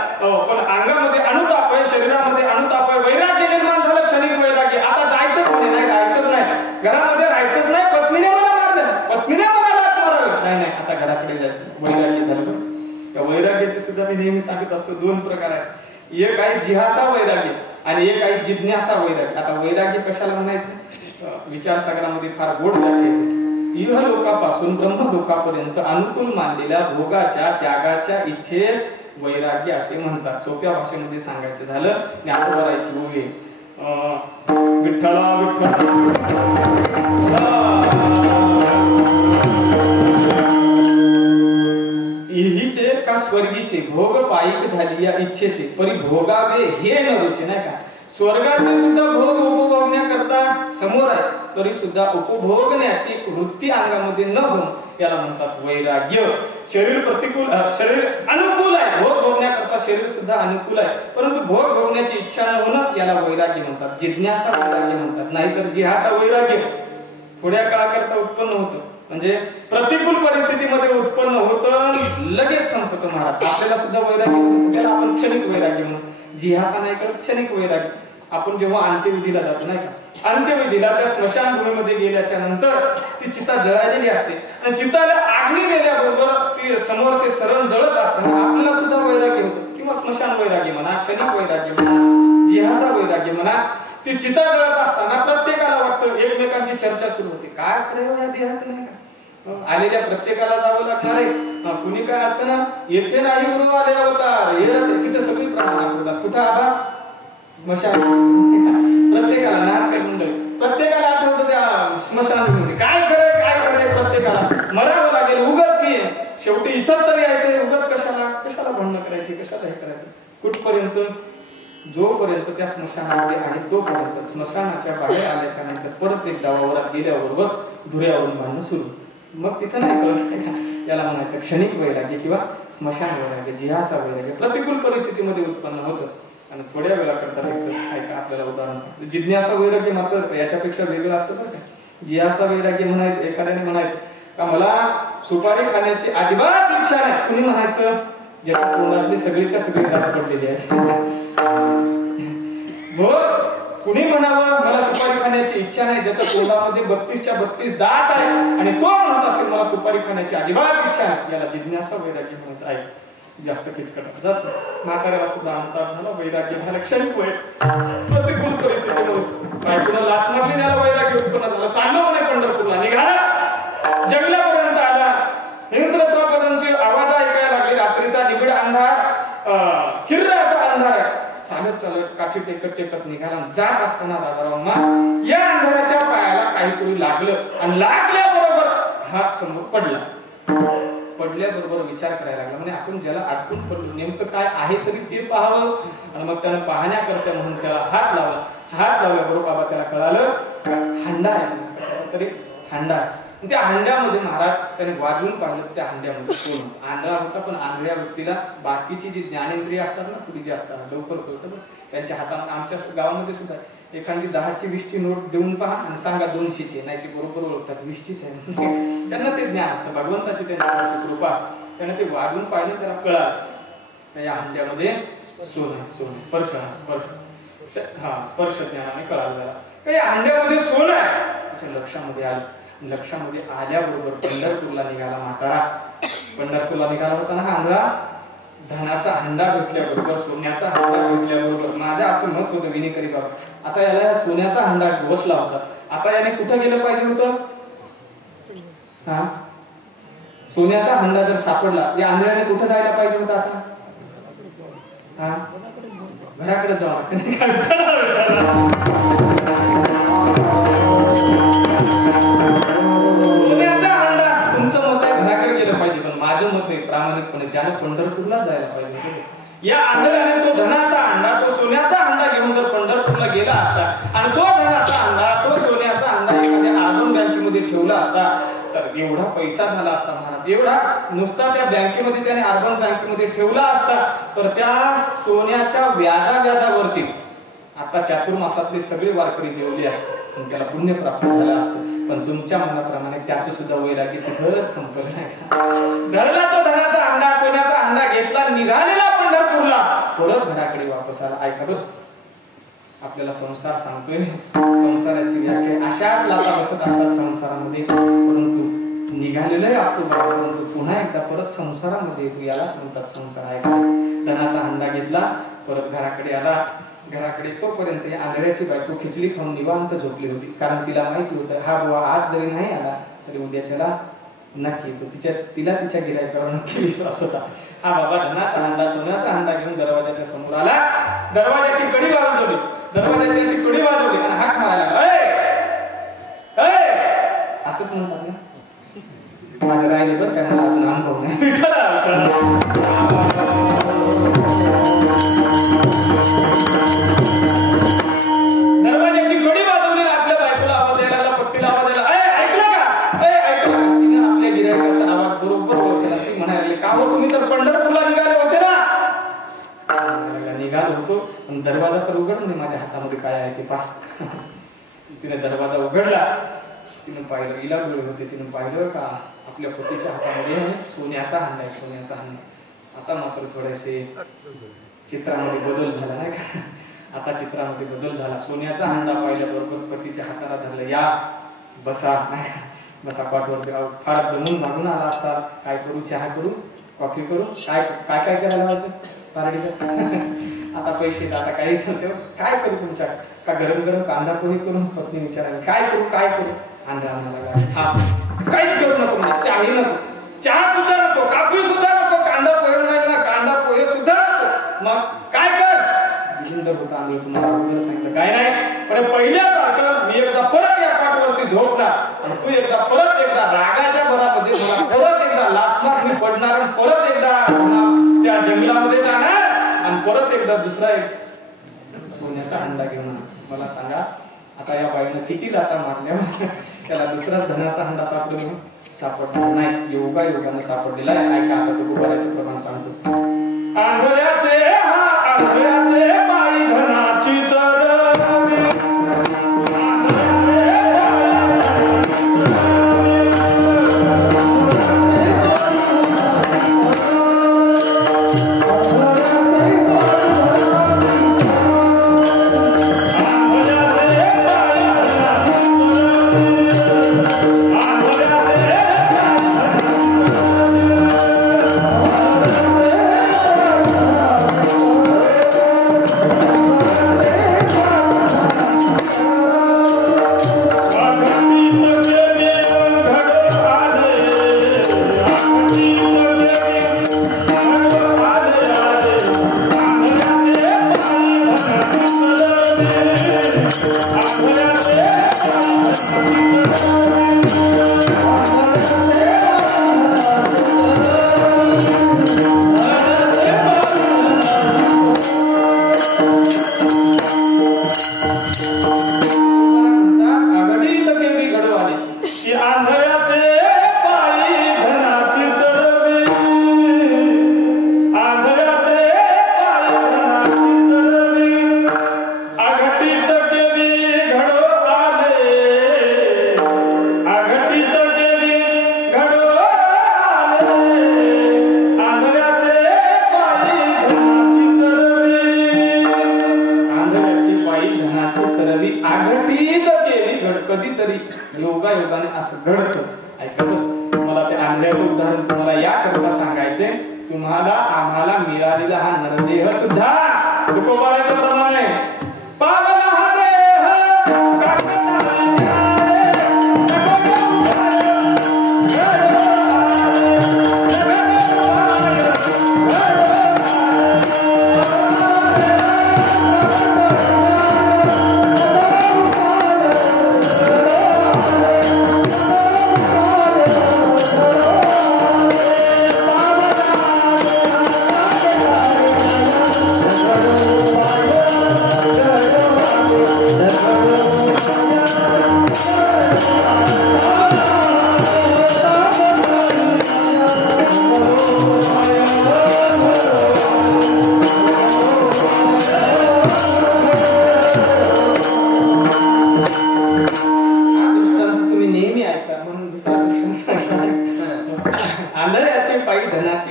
पण अंगामध्ये अनुताप आहे, शरीरामध्ये अनुताप आहे, वैराग्य निर्माण झालं, क्षणिक वैराग्य. आता जायचंच नाही, राहायचंच नाही, घरामध्ये राहायचंच नाही. पत्नीने मला मारलं, पत्नीने मला लात मारावी, नाही आता घराकडे जायचं. वैराग्य झालं. या वैराग्याचे सुद्धा मी नेहमी सांगत असतो, दोन प्रकार आहेत. एक आहे जिहासा वैराग्य आणि एक आहे जिज्ञासा वैराग्य. आता वैराग्य कशाला म्हणायचं? विचारसागरामध्ये फार गोड व्याख्या. इह लोकापासून ब्रह्म लोकापर्यंत अनुकूल मानलेल्या भोगाच्या त्यागाच्या इच्छेस वैराग्य असे म्हणतात. सोप्या भाषेमध्ये सांगायचं झालं, ज्ञानोबरायची ओवी, विठ्ठला इहीचे का स्वर्गीचे भोग पायिक झाली या इच्छेचे परी भोगावे हे न रुचे. नाही का, स्वर्गाचे सुद्धा भोग उपभोगण्याकरता समोर आहे, तरी सुद्धा उपभोगण्याची वृत्ती अंगामध्ये न होणं याला म्हणतात वैराग्य. शरीर प्रतिकूल, शरीर अनुकूल आहे, भोग भोगण्याकरता शरीर सुद्धा अनुकूल आहे, परंतु भोग भोगण्याची इच्छा न होणं याला वैराग्य म्हणतात. जिज्ञासा वैराग्य म्हणतात. नाहीतर जिहासा वैराग्य थोड्या काळाकरता उत्पन्न होतं, म्हणजे प्रतिकूल परिस्थितीमध्ये उत्पन्न होतं, लगेच संपतं. महाराज आपल्याला सुद्धा वैराग्य होतं, त्याला आपण क्षणिक वैराग्य म्हणून. जिहासा नाही करत, क्षणिक वैराग्य. आपण जेव्हा अंत्यविधीला जातो नाही का, अंत्यविधीला त्या स्मशानभूमीमध्ये गेल्याच्या नंतर ती चिता जळालेली असते आणि चिताला आग्नी गेल्याबरोबर ती समोर ते सरण जळत असताना आपल्याला सुद्धा वैराग्य होतं. किंवा स्मशान वैराग्य म्हणा, क्षणिक वैराग्य म्हणा, जिहासा वैराग्य म्हणा. ती चिता जळत असताना प्रत्येकाला वाटतं, एकमेकांची चर्चा सुरू होते, काय खरं या देहाचं नाही का, आलेल्या प्रत्येकाला जावं लागणार आहे. कुणी काय असं ना, येथे नाही गुरु आले अवतार, तिथे सगळी प्रार्थना करतात. कुठं आबा स्मशान, प्रत्येकाला नाटक मंडळी, प्रत्येकाला आठवतं त्या स्मशानभूमीमध्ये काय खरंय प्रत्येकाला मरावं लागेल. उगाच की शेवटी इथं तर यायचंय, उगाच कशाला भांडणं करायची, कशाला हे करायचं. कुठपर्यंत? जोपर्यंत त्या स्मशानामध्ये आहे तोपर्यंत. स्मशानाच्या बाहेर आल्याच्या नंतर परत एकदा वावरात गेल्याबरोबर धुऱ्यावरून भांडणं सुरू. मग तिथं नाही कळत, याला म्हणायचं क्षणिक वैराग्य किंवा स्मशान वैराग्य, जिहासा वैराग्य. प्रतिकूल परिस्थितीमध्ये उत्पन्न होतं आणि थोड्या वेळा करता ऐका आपल्याला उदाहरण सांगतो. जिज्ञासा वैराग्य मात्र याच्यापेक्षा वेगळं असतं बरं का. जिहासा वैराग्य म्हणायचं, एखाद्याने म्हणायचं का मला सुपारी खाण्याची अजिबात इच्छा नाही. कुणी म्हणायचं ज्याच्या तोंडातली सगळीच्या सगळी दात पडलेली आहे. कुणी म्हणावं मला सुपारी खाण्याची इच्छा नाही, ज्याच्या तोंडामध्ये 32च्या 32 दात आहे आणि तो म्हणत असेल मला सुपारी खाण्याची अजिबात इच्छा नाही, याला जिज्ञासा वैराग्य म्हणायचं आहे. जास्त किचकट जात. म्हाताऱ्याला सुद्धा अंतर झाला, वैराग्य झालं. क्षणिक वय प्रतिकूल परिस्थितीमुळे बायकोला लाट मारली, त्याला वैराग्य उत्पन्न झालं. चाललो म्हणे पंढरपूरला, निघाला, जंगलापर्यंत आला. हिंस्र स्वागतांची आवाज ऐकायला लागली. रात्रीचा निबिड अंधार, किर्र असा अंधार. चालत चालत काठी टेकत टेकत निघाला. जात असताना राजारावांना या अंधाराच्या पायाला काहीतरी लागलं आणि लागल्याबरोबर हात समोर पडला. पडल्याबरोबर विचार करायला लागला, म्हणजे आपण ज्याला अडकून पडलो नेमकं काय आहे तरी ते पाहावं. आणि मग त्यानं पाहण्याकरता म्हणून त्याला हात लावला. हात लावल्याबरोबर बाबा त्याला कळालं हांडा आहे, तरी हांडा. त्या हांड्यामध्ये महाराज त्याने वाजवून पाहिलं, त्या हांड्यामध्ये सोनं. आंधळा होता, पण आंधळ्या व्यक्तीला बाकीची जी ज्ञानेंद्रिय असतात ना, पुढे जे असतात लवकर कळतं. त्यांच्या हातात आमच्या गावामध्ये सुद्धा एखादी 10ची 20ची नोट देऊन पहा आणि सांगा 200ची, नाही ते बरोबर ओळखतात 20चीच आहे. त्यांना ते ज्ञान असतं, भगवंताची त्यांची कृपा. त्याने ते वाजवून पाहिलं, त्याला कळालं या हांड्यामध्ये सोनं. सोनं स्पर्श स्पर्श ज्ञानाने कळालं त्याला या हांड्यामध्ये सोनं आहे. त्याच्या लक्षामध्ये आलं. लक्षामध्ये आल्याबरोबर पंढरपूरला निघाला म्हातारा. पंढरपूरला निघाला होता ना आंधळा. धनाचा हंडा घेतल्याबरोबर, सोन्याचा हंडा घेतल्याबरोबर माझं असं मत होतं विनेकरी बाबा, आता याला सोन्याचा हंडा बसला होता, आता याने कुठं गेलं पाहिजे होतं? हा, सोन्याचा हंडा जर सापडला, या आंधळ्याने कुठं जायला पाहिजे होतं? आता हा, घराकडे जावं. माझं मत नाही, प्रामाणिकपणे त्यानं पंढरपूरला जायला पाहिजे. या आंधळ्याने तो धनाचा अंडा, तो सोन्याचा अंडा घेऊन जर पंढरपूरला गेला असता आणि तो धनाचा अंडा, तो सोन्याचा अंडा एखाद्या अर्बन बँकेमध्ये ठेवला असता तर एवढा पैसा झाला असता महाराज. एवढा नुसता त्या बँकेमध्ये त्याने अर्बन बँकेमध्ये ठेवला असता तर त्या सोन्याच्या व्याजावरती आता चातुर्मासातले सगळे वारकरी जेवले असते, त्याला पुण्य प्राप्त झालं असतं. पण तुमच्या मनाप्रमाणे त्याचं सुद्धा वैराग्य तिथंच संपलं नाही. धरला तो धनाचा अंडा, सोन्याचा अंडा घेतला, निघालेला पंढरपूरला, परत घराकडे वापस आला. ऐका बरं, आपल्याला संसार सांगतोय, संसाराची व्याख्या अशाच लाटा बसत असतात संसारामध्ये. परंतु निघालेले असतो परंतु पुन्हा एकदा परत संसारामध्ये येतो, यालाच म्हणतात संसार. आहे धनाचा अंडा घेतला, परत घराकडे आला. घराकडे तोपर्यंत आंधळ्याची बायको खिचडी खाऊन निवांत झोपली होती. कारण तिला माहिती होतं हा बुवा आज जरी नाही आला तरी उद्याच्याला नक्की येतो. तिला तिच्या गिऱ्हाईकावर नक्की विश्वास होता. हा बाबा धनाचा अंडा, सोन्याचा अंडा घेऊन दरवाजाच्या समोर आला. दरवाजाची कडी वाजवली, दरवाजाची अशी कडी वाजवली आणि हाक मारायला लागला. असंच म्हणतात ना, माझं राहिले बरं काय, मला अजून अनुभव नाही. दरवाजाची कडी वाजवली, आपल्या बायकोला आवाज द्यायला, पत्नीला आवाज द्यायला, ऐकलं का, ऐकलं का? तिने आपल्या गिऱ्हाईकाचा आवाज बरोबर ओळखला. ती म्हणाली, का हो तुम्ही तर पंढरपूरला निघाले होते ना? निघालो होतो, पण दरवाजा तर उघड नाही, माझ्या हातामध्ये काय आहे ते पहा. तिने दरवाजा उघडला. तिने पाहिलं, इला डोळे होते. तिने पाहिलं का आपल्या पतीच्या हातामध्ये सोन्याचा हंडा आहे, सोन्याचा हंडा. आता मात्र थोडेसे चित्रामध्ये बदल झाला नाही का? आता चित्रामध्ये बदल झाला. सोन्याचा हंडा पाहिल्याबरोबर पतीच्या हाताला धरलं. या बसा, नाही बसा पाठवर. फार दमून भागून आला असता. काय करू, चहा करू, कॉफी करू, काय काय काय करायला व्हायचं पार्टीला? आता पैसे आता काही चालते, काय करू तुमच्या? का गरम गरम कांदा पोहे करून? पत्नी विचारायला, काय करू काय करू? अंडा आणायला. हा, काहीच करू नको मला, चहाही नको, चहा सुद्धा नको, कॉफी सुद्धा नको, कांदा पोहे नाही ना, कांदा पोहे सुद्धा नको. मग काय कर? विचिंतर होता आंधळ, तुम्हाला अगोदर सांगितलं काय नाही. पण पहिल्यासारखं मी एकदा परत या पाठवरती झोपणार आणि तू एकदा परत एकदा रागाच्या भरामध्ये मला परत एकदा लाटणार मी पडणार आणि परत एकदा त्या जंगलामध्ये जाणार आणि परत एकदा दुसरा एक सोन्याचा अंडा घेऊन. मला सांगा आता या बाईनं किती लाटा मारल्या, त्याला दुसराच धनाचा अंडा सापडणार नाही. योगानं सापडलेला आहे. ऐका आता तो गुबाराचे प्रमाण सांगतो. आंधळ्याचे बाई धनाची चरणी, योगायोगाने असं घडतं. ऐकत मला ते आंधळ्याचं उदाहरण तुम्हाला याकरता सांगायचे, तुम्हाला आम्हाला मिळालेला हा नरदेह सुद्धा तुकोबाराच्या प्रमाणे पावला हा देह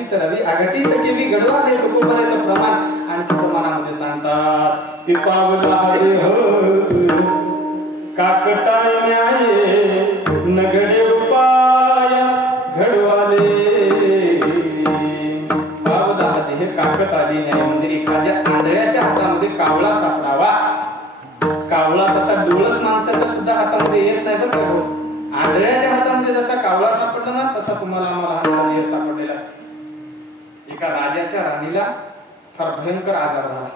चरावी आगटी केली गडवाले तुकोबाराचं प्रमाण आणखी प्रमाणामध्ये सांगतात की पावला काकटाय न्याये नगडे उपाय घडवाले. पावला हे काकट आली न्याय म्हणजे एखाद्या आंधळ्याच्या हातामध्ये कावळा सापडावा. कावळा तसा डोळस माणसाच्या सुद्धा हातामध्ये येत नाही बरं का. आंधळ्याच्या हातामध्ये जसा कावळा सापडला ना तसा तुम्हाला आम्हाला हातामध्ये सापडलेला. एका राजाच्या राणीला फार भयंकर आजार झाला.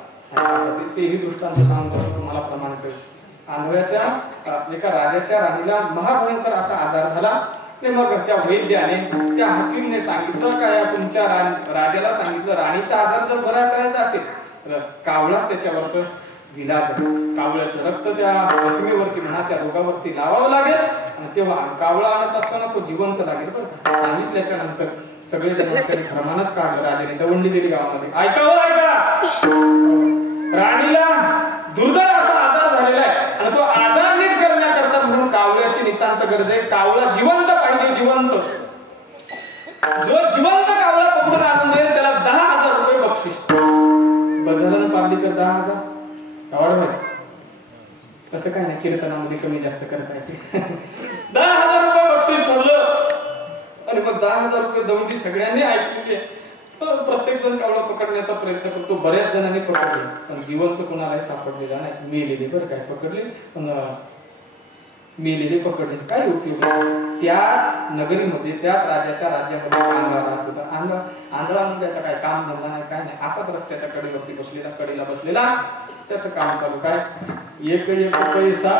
तेही दृष्टांत सांगतो तुम्हाला प्रमाण करेल. आंधळ्याच्या एका राजाच्या राणीला महाभयंकर असा आजार झाला. ते मग त्या वैद्याने त्या हकीमने सांगितलं का या तुमच्या राजाला सांगितलं राणीचा आजार जर बरा करायचा असेल तर कावळा त्याच्यावरच विलाज कावळ्याचं रक्त त्या जखमेवरती म्हणा त्या रोगावरती लावावं लागेल आणि तेव्हा कावळा आणत असताना तो जिवंत लागेल. बरं सांगितल्याच्या नंतर सगळे जण प्रमाणच काढलं. राजाने दवंडी दिली गावामध्ये. ऐका राणीला दुर्धर असा आजार झालेला आहे आणि तो आजार नीट करण्याकरता म्हणून कावळ्याची नितांत गरज आहे. कावळा जिवंत पाहिजे. जिवंत जो जिवंत कावळा पकडून आणून देईल त्याला 10,000 रुपये बक्षीस. बजारानं पारली तर 10,000 वाढवायचं. तसं काय नाही कीर्तनामध्ये कमी जास्त करता येते. 10,000 रुपये बक्षीस ठरलं आणि मग 10,000 रुपये दवंडी सगळ्यांनी ऐकलेली आहे. प्रत्येक जण कावळा पकडण्याचा प्रयत्न करतो. बऱ्याच जणांनी पकडले पण जिवंत कोणालाही सापडलेला नाही. मेलेले बरं काय पकडले पण मेलेले पकडले काय उपयोग. त्याच नगरीमध्ये त्याच राजाच्या राज्यामध्ये आंधळा राहत होता. आंधळा म्हणजे त्याचा काय काम धंदा नाही काय नाही. असाच रस्त्याच्या कडेवरती बसलेला कडेला बसलेला त्याचं काम चालू काय एक एक पैसा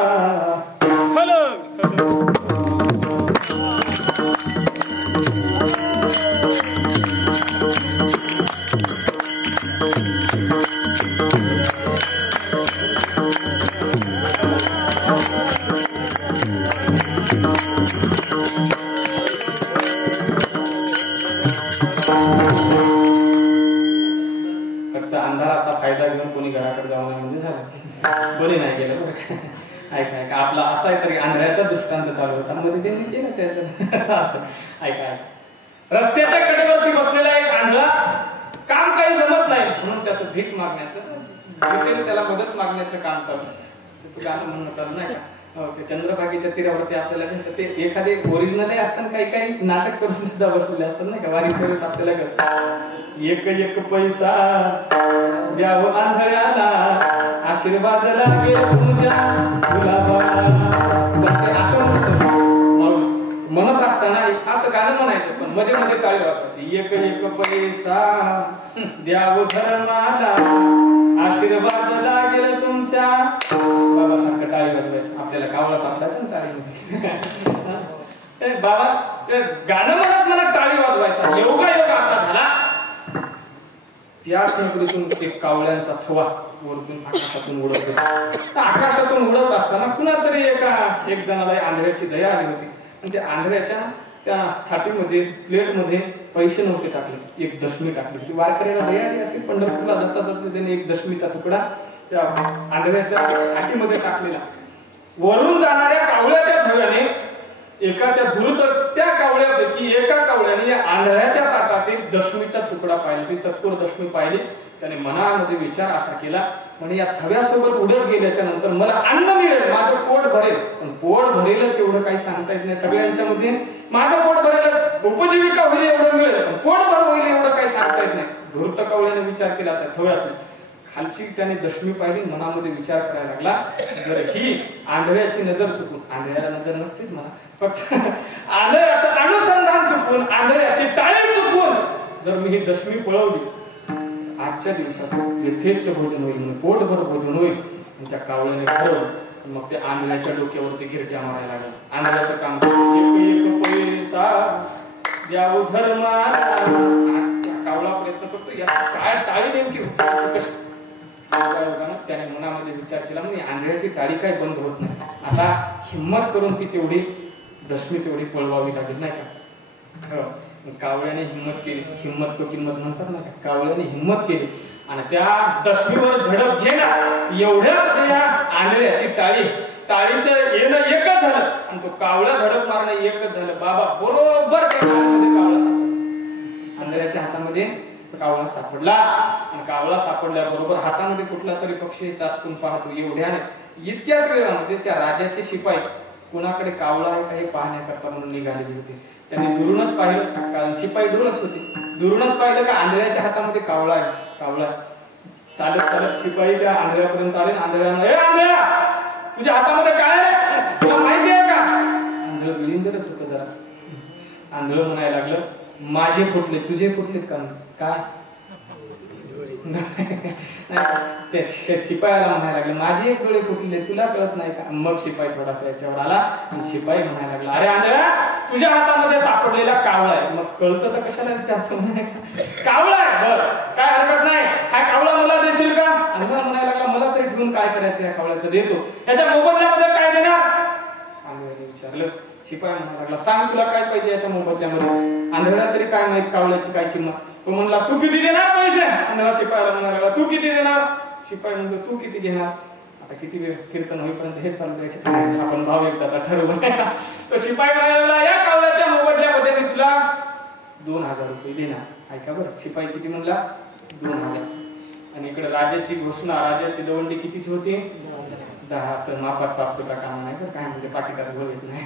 अंधाराचा फायदा घेऊन कोणी घराकडे जाऊ नये म्हणजे झालं बरे नाही गेलं. ऐका ऐका आपला असा तरी आंधळ्याचा दृष्टांत चालू होता मध्ये त्यांनी केलं त्याचं. ऐका रस्त्याच्या कडेवरती बसलेला एक आंधळा काम काही जमत नाही म्हणून त्याचं भीक मागण्याचं त्याला मदत मागण्याचं काम चालू. तुला गाणं म्हणणं चालू नाही का. ते चंद्रभागेच्या तीरावरती आपल्याला ते एखादे ओरिजिनल असतात काही काही नाटक करून सुद्धा बसलेले असतात नाही का. वारीच्या वेळेस आपल्याला एक एक पैसा द्यावं आंधळ्याला आशीर्वाद लागेल तुमच्या गुलाबाला असं म्हणत असताना असं गाणं म्हणायचं पण मध्ये मध्ये टाळी वाजवायची. एक एक पैसा द्यावं धर्माला आशीर्वाद लागेल तुमच्या बाबासारखं टाळी वाजवायचं. आपल्याला कावळा सापडायचं ना टाळी बाबा ते गाणं म्हणत मला टाळी वाजवायचा. योगायोग असा झाला त्याच नगरीतून एक कावळ्यांचा थवा वरतून आकाशातून उडत होता. आकाशातून उडत असताना कुणा तरी एक जणाला आंधळ्याची दया आली होती आणि त्या आंधळ्याच्या त्या थाटीमध्ये प्लेटमध्ये पैसे नव्हते टाकले. 1 दशमी टाकली होती. वारकऱ्याला दया आली असेल पंढरपूरला दत्ताचं त्याने 1 दशमीचा तुकडा त्या आंधळ्याच्या थाटीमध्ये टाकलेला. वरून जाणाऱ्या कावळ्याच्या थव्याने एका त्या कावळ्यापैकी एका कावळ्याने या आंधळ्याच्या ताटातील दशमीचा तुकडा पाहिला, ती चतकोर दशमी पाहिली. त्याने मनामध्ये विचार असा केला, म्हणजे या थव्यासोबत उडत गेल्याच्या नंतर मला अन्न मिळेल, माझं पोट भरेल. पण पोट भरेलच एवढं काही सांगता येत नाही सगळ्यांच्या मध्ये. माझं पोट भरेल, उपजीविका होईल एवढं मिळेल, पण पोट भर होईल एवढं काही सांगता येत नाही. धूर्त कावळ्याने विचार केला त्या थव्यातून. खालची त्याने दशमी पाहिली, मनामध्ये विचार करायला लागला, जर ही आंधळ्याची नजर चुकून, आंधळ्याला नजर नसतेच म्हणा, फक्त आंधळ्याचं अनुसंधान चुकून, आंधळ्याची टाळी चुकून जर मी ही दशमी पळवली, आजच्या दिवसाचं यथेच्छ भोजन होईल, म्हणजे पोटभर भोजन होईल. आणि त्या कावळ्याने ठरवलं, मग ते आंधळ्याच्या डोक्यावरती गिरट्या मारायला लागला. आंधळ्याचं काम एक पैसा द्याव धर्माला. कावळा प्रयत्न करतो, या काय टाळी नेमकी कशी. त्याने मनामध्ये विचार केला, म्हणजे आंधळ्याची टाळी काय बंद होत नाही, आता हिम्मत करून ती तेवढी दशमी तेवढी पळवावी लागेल नाही का. कावळ्याने हिम्मत केली, हिम्मत तो किंमत म्हणतात ना, कावळ्याने हिम्मत केली आणि त्या दशमीवर झडप घेणा एवढ्यामध्ये या आंधळ्याची टाळीचं येणं एकच झालं आणि तो कावळा झडप मारणं एकच झालं. बाबा बरोबर कावळा सापडला, आंधळ्याच्या हातामध्ये कावळा सापडला. आणि कावळा सापडल्याबरोबर हातामध्ये कुठला तरी पक्षी चाचकून पाहतो. एवढ्याने इतक्याच वेळामध्ये त्या राजाचे शिपाई कोणाकडे कावळा आहे काही पाहण्याकरता म्हणून निघालेले होते. त्यांनी दुरूनच पाहिलं, कारण शिपाई दुरूनच होते, दुरूनच पाहिलं का आंधळ्याच्या हातामध्ये कावळा आहे. कावळा चालत चालत शिपाई त्या आंधळ्यापर्यंत आले. आंधळ्या तुझ्या हातामध्ये काय आहे, तुला माहिती आहे का. आंधळ विलिंदरच होतं जरा. आंधळ म्हणायला लागलं, माझे फुटले तुझे फुटलेत का. काय त्या शिपायाला म्हणायला लागले, माझे एक डोळे फुटले तुला कळत नाही का. मग शिपाई थोडासा याच्यावर आला आणि शिपाई म्हणायला लागला, अरे आंधळ्या तुझ्या हातामध्ये सापडलेला कावळा आहे. मग कळतं तर कशाला विचारतो, कावळा आहे बरं काय हरकत नाही, हा कावळा मला देशील का. आंधळा म्हणायला लागला, मला तरी ठेवून काय करायचं, या कावळ्याचं देतो, याच्या मोबदल्यामध्ये काय देणार. आंधळ्याने विचारलं. शिपाई म्हणायला लागला, सांग तुला काय पाहिजे याच्या मोबदल्यामध्ये. आंधळ्या तरी काय माहित कावळ्याची काय किंमत. तो म्हणला, तू किती देणार पैसे. आंधळा शिपायाला म्हणाला, तू किती देणार. शिपाई म्हणतो, तू किती घेणार. आता किती वेळ कीर्तन होईपर्यंत हेच चालू द्यायचे, आपण भाव एकदाचा ठरवू. तो शिपाई म्हणाला, या कावळ्याच्या मोबदल्यामध्ये मी तुला 2000 रुपये देणार. ऐका बरं, शिपाई किती म्हणला, 2000. आणि इकडे राजाची घोषणा, राजाची दवंडी कितीची होती, 10. असं मापात प्राप्त का काम नाही तर काय म्हणजे पाकिटात बोल येत नाही.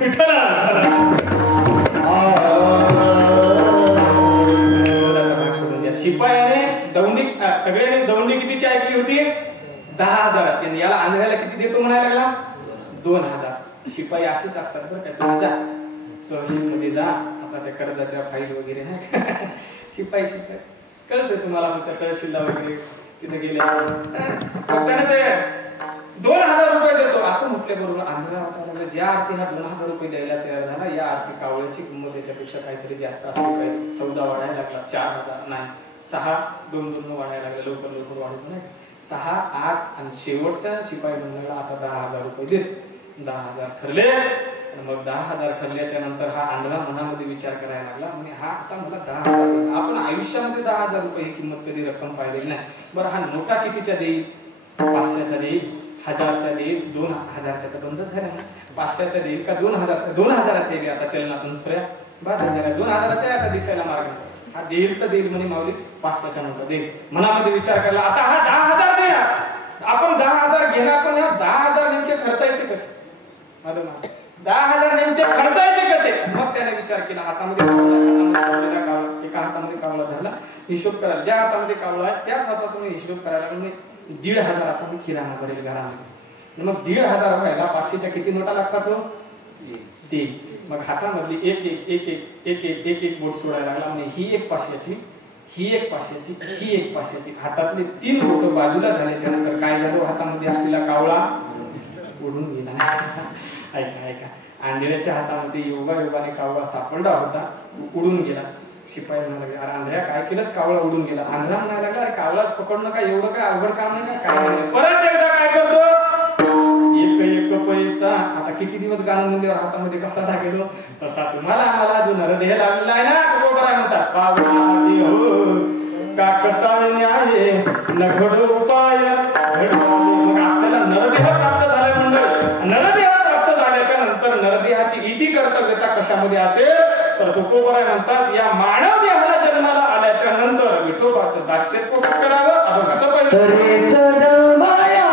शिपायाने दवंडी सगळ्यांनी दवंडी कितीची ऐकली होती, 10,000ची. आणि याला आंधळ्याला किती देतो म्हणायला लागला, 2000. शिपाई असेच असतात बरं का. तुम्ही जा तहसीलमध्ये जा, आता त्या कर्जाच्या फाईल वगैरे नाही. शिपाई कळतं तुम्हाला, तहसीलला वगैरे तिथे गेले त्याने ते 2000 रुपये देतो असं म्हटल्याबरोबर आंधळा वाटायला, ज्या अर्थी हा 2000 रुपये द्यायला तयार झाला, या अर्थी कावळ्याची किंमत त्याच्यापेक्षा काहीतरी जास्त असली पाहिजे. सौदा वाढायला लागला. 4000 नाही 6, 2 वाढायला लागला, लवकर वाढत नाही. 6, 8 आणि शेवटच्या शिपाई म्हणला, आता 10,000 रुपये देत. 10,000 ठरले. मग 10,000 ठरल्याच्या नंतर हा आंधळा मनामध्ये विचार करायला लागला, म्हणजे हा आता मला 10,000, आपण आयुष्यामध्ये 10,000 रुपये ही किंमत कधी रक्कम पाहिलेली नाही. बरं हा नोटा कितीच्या देईल, 500च्या देईल, 1000च्या देईल, 2000च्या तर बंदच झाल्या ना, 500च्या देईल का 2000च्या येईल. आता चलनातून थोड्या 2000च्या आता दिसायला मार्ग. हा देईल तर देईल म्हणे माऊली, 500च्या नोटा देईल. मनामध्ये विचार केला, आता हा 10,000 दे, आपण 10,000 घेणार, पण 10,000 नेमके खर्चायचे कसे. 10,000 नेमके खर्चायचे कसे. मग त्याने विचार केला, हातामध्ये कावळा, एका हातामध्ये कावळा झाला, हिशोब करायला, ज्या हातामध्ये कावळा आहे त्याच हातातून हिशोब करायला, म्हणजे 1,500चा मी किराणा भरेल घरामध्ये. मग 1,500 व्हायला 500च्या किती नोटा लागतात हो, 3. मग हातामधली एक बोट सोडायला लागला, म्हणजे ही एक 500ची, ही एक 500ची, ही एक 500ची. हातातले 3 बोट बाजूला झाल्याच्या नंतर काय झालं, हातामध्ये असलेला कावळा उडून गेला. ऐका, आंधळ्याच्या हातामध्ये योगायोगाने कावळा सापडला होता, उडून गेला. शिपाई म्हणायला लागले, अरे आंधळ्या काय केलंस, कावळा उडून गेला. आंधळा म्हणायला लागला, अरे कावळा पकडणं काय एवढं काय अवघड काम नाही काय. परत एकदा काय करतो, एक पैसा. आता किती दिवस गाणं म्हणल्यावर हातामध्ये कावळा लागेलो, तसा तुम्हाला आम्हाला जो नरदेह लागलेला आहे ना, तो बरोबर म्हणतात, पावली हो का कटाळणे आहे न घड उपाय. मग आपल्याला नरदेह प्राप्त झाला. मंडळ नरदेह प्राप्त झाल्याच्या नंतर नरदेहाची इति कर्तव्यता विठोबाचं दास्यत्व करावं अभंगाचं पहिलं तरीच जन्माया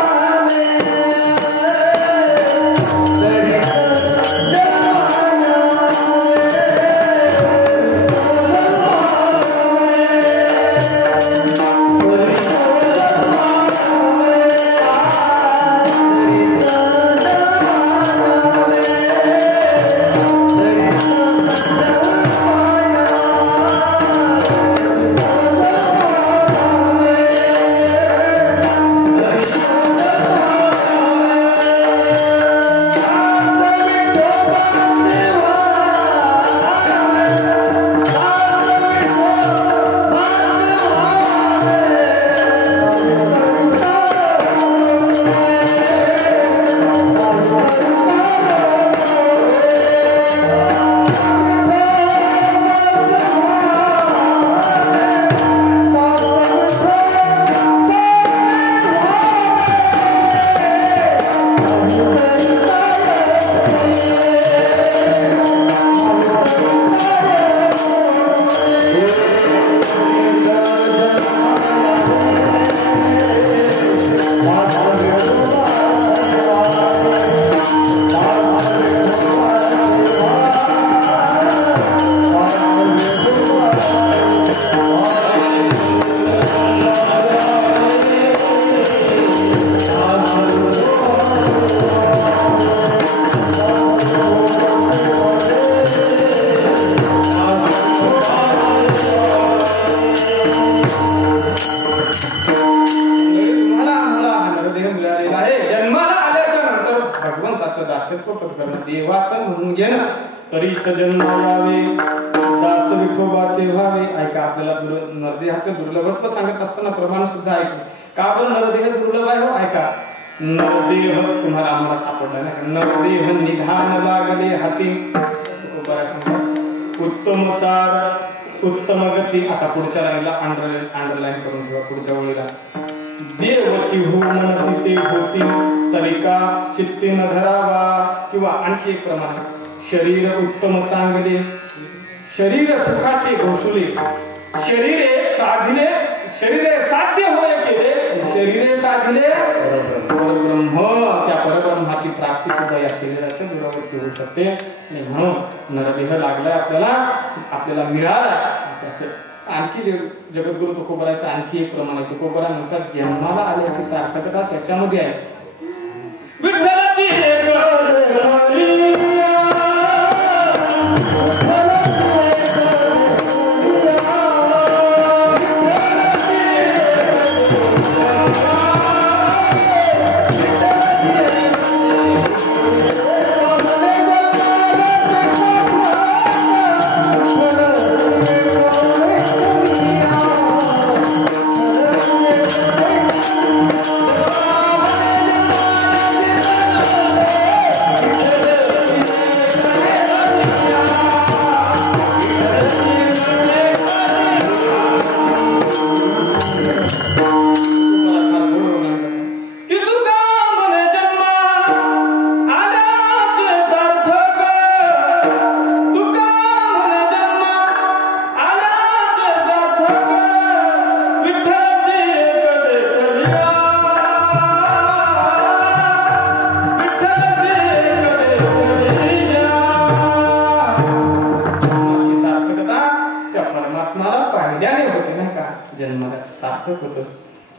देवाचं म्हणून घेणं तरीच जन्मावे दास विठोबाचे व्हावे. ऐका आपल्याला नरदेहाचं दुर्लभत्व सांगत असताना प्रमाण सुद्धा ऐकलं का बरं नरदेह दुर्लभ आहे हो. ऐका नरदेह तुम्हाला आम्हाला सापडला नाही. नरदेह निधान लागले हाती उत्तम सार उत्तम गती. आता पुढच्या लाईनला अंडरलाईन करून ठेवा पुढच्या ओळीला. देवची हो मन तिथे होती तरिका चित्ते न धरावा. किंवा आणखी एक प्रमाण शरीर उत्तम चांगले शरीर सुखाचे घोषुले शरीरे साध्य होय केले शरीरे साधले परब्रह्म. त्या परब्रह्माची प्राप्ती सुद्धा या शरीराच्या दुरावरती होऊ शकते. आणि म्हणून नरदेह लागलाय आपल्याला मिळाला. त्याचं आणखी जगद्गुरु तुकोबराचं आणखी एक प्रमाण आहे. तुकोबरा म्हणतात जन्माला आल्याची सार्थकता त्याच्यामध्ये आहे. विठ्ठलाची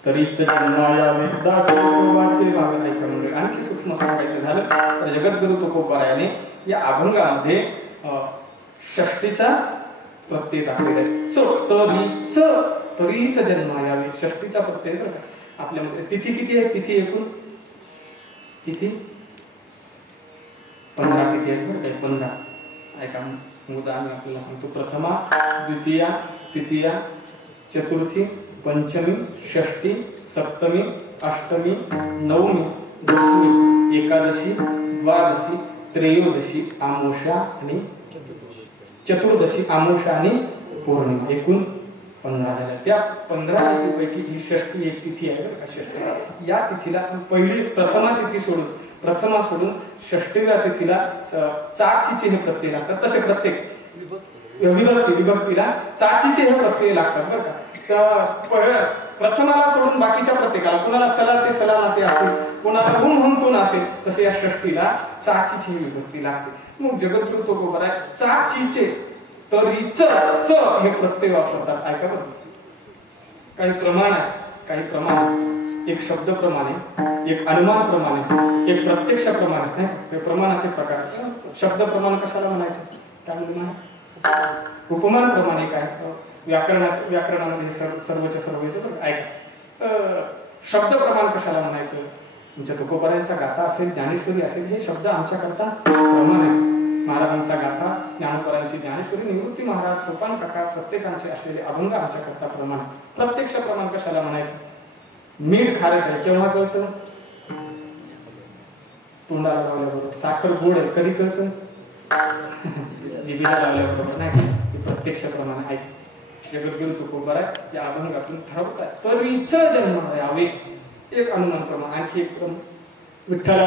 तरीच जन्मायावे दास विठोबाचे व्हावे. ऐका म्हणजे आणखी सूक्ष्म सांगायचं झालं तर जगद्गुरु तुकोबरायाने या अभंगामध्ये षष्टीचा प्रत्यय टाकलेला आहे. तरीच जन्मायावे षष्टीचा प्रत्यय बरं का. आपल्यामध्ये तिथी किती आहे. तिथी एकूण तिथी 15 तिथी आहेत बरं काय. 15. ऐका मुद्दा आम्ही आपल्याला सांगतो. प्रथमा द्वितीया तृतीया चतुर्थी पंचमी षष्ठी सप्तमी अष्टमी नवमी दशमी एकादशी द्वादशी त्रयोदशी आमोषा आणि चतुर्दशी आमोषा आणि पौर्णिमा. एकूण 15 झाल्या. त्या 15 तिथीपैकी ही षष्ठी एक तिथी आहे बरं का. षष्ठी या तिथीला पहिली प्रथमा सोडून षष्ठीव्या तिथीला चाचीचे हे प्रत्यय लागतात. तसे प्रत्येक विभक्तीला चाचीचे हे प्रत्यय लागतात बरं का. प्रथमाला सोडून बाकीच्या प्रत्येकाला, कुणाला सला ते सला नाते असतील, कुणाला हुन असेल, तसे या षष्टीला चाचीची ही विभक्ती लागते. मग जगद्गुरु तुकोबर आहे चाचीचे तरीच च हे प्रत्यय वापरतात. ऐका बरं, काही प्रमाण आहे, काही प्रमाण, एक शब्द प्रमाणे, एक अनुमान प्रमाणे, एक प्रत्यक्ष प्रमाणे. हे प्रमाणाचे प्रकार. शब्द प्रमाण कशाला म्हणायचं, काय म्हणतो, उपमान प्रमाणे काय, व्याकरणामध्ये सर्वच्या सर्व येतं. ऐका, शब्द प्रमाण कशाला म्हणायचं, तुमच्या तुकोबरायांचा गाथा असेल, ज्ञानेश्वरी असेल, हे शब्द आमच्याकरता प्रमाण आहे. महाराजांचा गाथा, ज्ञानोबरांची ज्ञानेश्वरी, निवृत्ती महाराज, सोपान काका, प्रत्येकांचे असलेले अभंग आमच्याकरता प्रमाण. प्रत्यक्ष प्रमाण कशाला म्हणायचं, मीठ खारट आहे केव्हा कळतं, तोंडाला लावल्याबरोबर. साखर गोड आहे कधी कळतं, जिभेला लावल्याबरोबर. नाही, प्रत्यक्ष प्रमाण आहे. जगद्गुरु तुकोबर आहे त्या अभंगातून ठरवतात तरीच जन्म यावे, एक अनुमान प्रमाण. आणखी एक विठ्ठला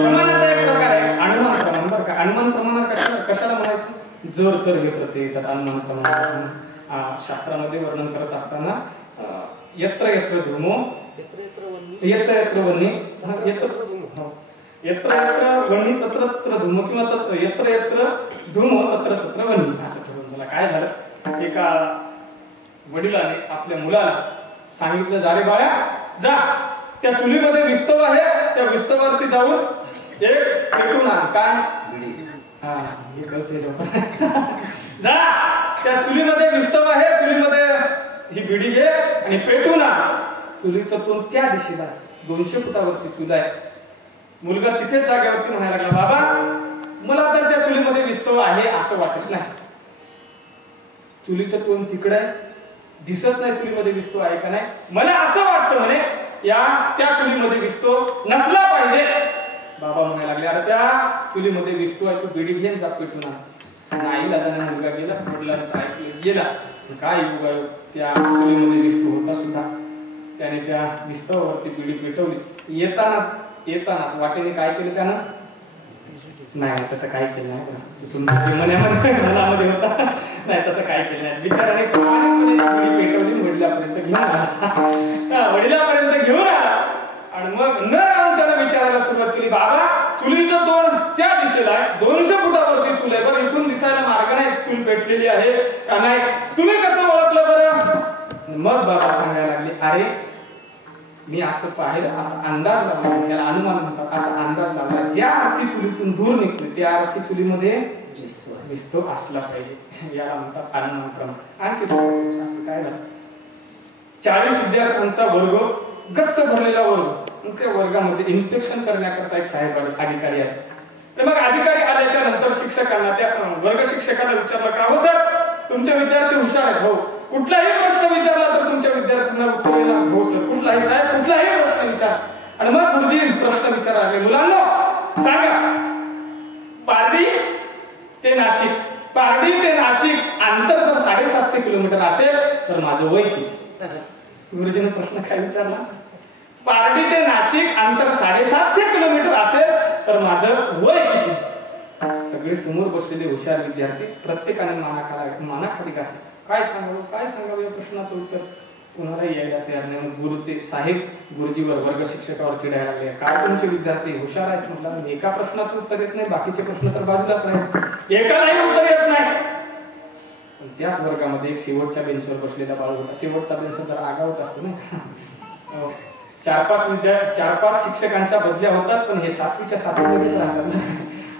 प्रमाणाचा एक प्रकार आहे अनुमान प्रमाण बरं का. अनुमान प्रमाण कशाला म्हणायचं, जर तर हे प्रत्यय येतात अनुमान प्रमाण. शास्त्रामध्ये वर्णन करत असताना यत्र यत्र धूमो यत्र यत्र वन्नी यत्र यत्र वन्नी तत्र तत्र धूम, किंवा यत्र यत्र धूम तत्र तत्र वन्नी, असं ठरवून झालं. काय झालं, एका वडिलाने आपल्या मुलाला सांगितलं, जा रे बाळा जा, त्या चुलीमध्ये विस्तव आहे, त्या विस्तवावरती जाऊन एक पेटून आण. काय, हा हे कळते जा, त्या चुलीमध्ये विस्तव आहे, चुलीमध्ये ही बिडी घे आणि पेटून आण. चुलीचं तोंड त्या दिशेला 200 फुटावरती चूल आहे. मुलगा तिथेच जागेवरती म्हणायला लागला, बाबा मला तर त्या चुलीमध्ये विस्तव आहे असं वाटत नाही. चुलीचं तोंड तिकडे आहे, दिसत नाही चुलीमध्ये विस्तव आहे का नाही. मला असं वाटतं म्हणे त्या चुलीमध्ये विस्तव नसला पाहिजे. बाबा म्हणायला लागले, अरे त्या चुलीमध्ये विस्तव आहे, तू बिडी घेऊन जा पेटून आण. नाही दादाने मुलगा गेला, वडिलांचं ऐकलं गेला. काय युग, त्या चुलीमध्ये विस्तव होता सुद्धा. त्याने त्या विस्तवावरती बिडी पेटवली. येतानाच वाटेने काय केलं त्यानं, नाही तसं काही केलं नाही, तुमच्या मनामध्ये होता, नाही तसं काही केलं नाही. बिचाराने बिडी पेटवली, वडिलापर्यंत घेऊन आला, वडिलापर्यंत घेऊन आला. आणि मग न राहून त्यानं विचारायला सुरुवात केली, बाबा चुलीचं तोंड त्या दिशेला आहे, 200 फुटावरती चूल आहे, बरं इथून दिसायला मार्ग नाही, चूल पेटलेली आहे का नाही, तुम्ही कसं ओळखलं बरं. मग बाबा सांगायला लागले, अरे मी असं पाहिलं, असा अंदाज लावला, त्याला अनुमान म्हणतात, असा अंदाज लावला, ज्या अर्थी चुलीतून धूर निघतो त्या अर्थी चुलीमध्ये विस्तव असला पाहिजे, याला म्हणतात अनुमान प्रमाण. आणखी काय झालं, 40 विद्यार्थ्यांचा वर्ग, गच्च भरलेला वर्ग. त्या वर्गामध्ये इन्स्पेक्शन करण्याकरता एक साहेब अधिकारी आहे. मग अधिकारी आल्याच्या नंतर शिक्षकांना, त्या वर्ग शिक्षकांना विचारलं, का हो सर तुमचे विद्यार्थी हुशार आहेत, हो कुठलाही प्रश्न विचारला तर तुमच्या विद्यार्थ्यांना उत्तर देणार, हो सर कुठलाही साहेब कुठलाही प्रश्न विचार. आणि मग गुरुजी प्रश्न विचारायला, मुलांनो सांगा, पारडी ते नाशिक अंतर जर 750 किलोमीटर असेल तर माझं वय किती. गुरुजीने प्रश्न काय विचारला, पारडी ते नाशिक अंतर 750 किलोमीटर असेल तर माझं वय किती. सगळे समोर बसलेले हुशार विद्यार्थी प्रत्येकाने मानाखाली घातली. काय सांगावं या प्रश्नाचं उत्तर कोणाला यायला तयार नाही. गुरु ते साहेब गुरुजीवर, वर्ग शिक्षकावर चिडायला लागले, काय तुमचे विद्यार्थी हुशार आहेत म्हटलं, एका प्रश्नाचं उत्तर येत नाही, बाकीचे प्रश्न तर बाजूलाच राहील, एकालाही उत्तर येत नाही. त्याच वर्गामध्ये एक शेवटच्या बेंचवर बसलेला बाळू होता. शेवटचा बेंच जरा आगाऊच असतो ना. 4-5 शिक्षकांच्या बदल्या होतात, पण हे 7वीच्या 7वीमध्येच राहतात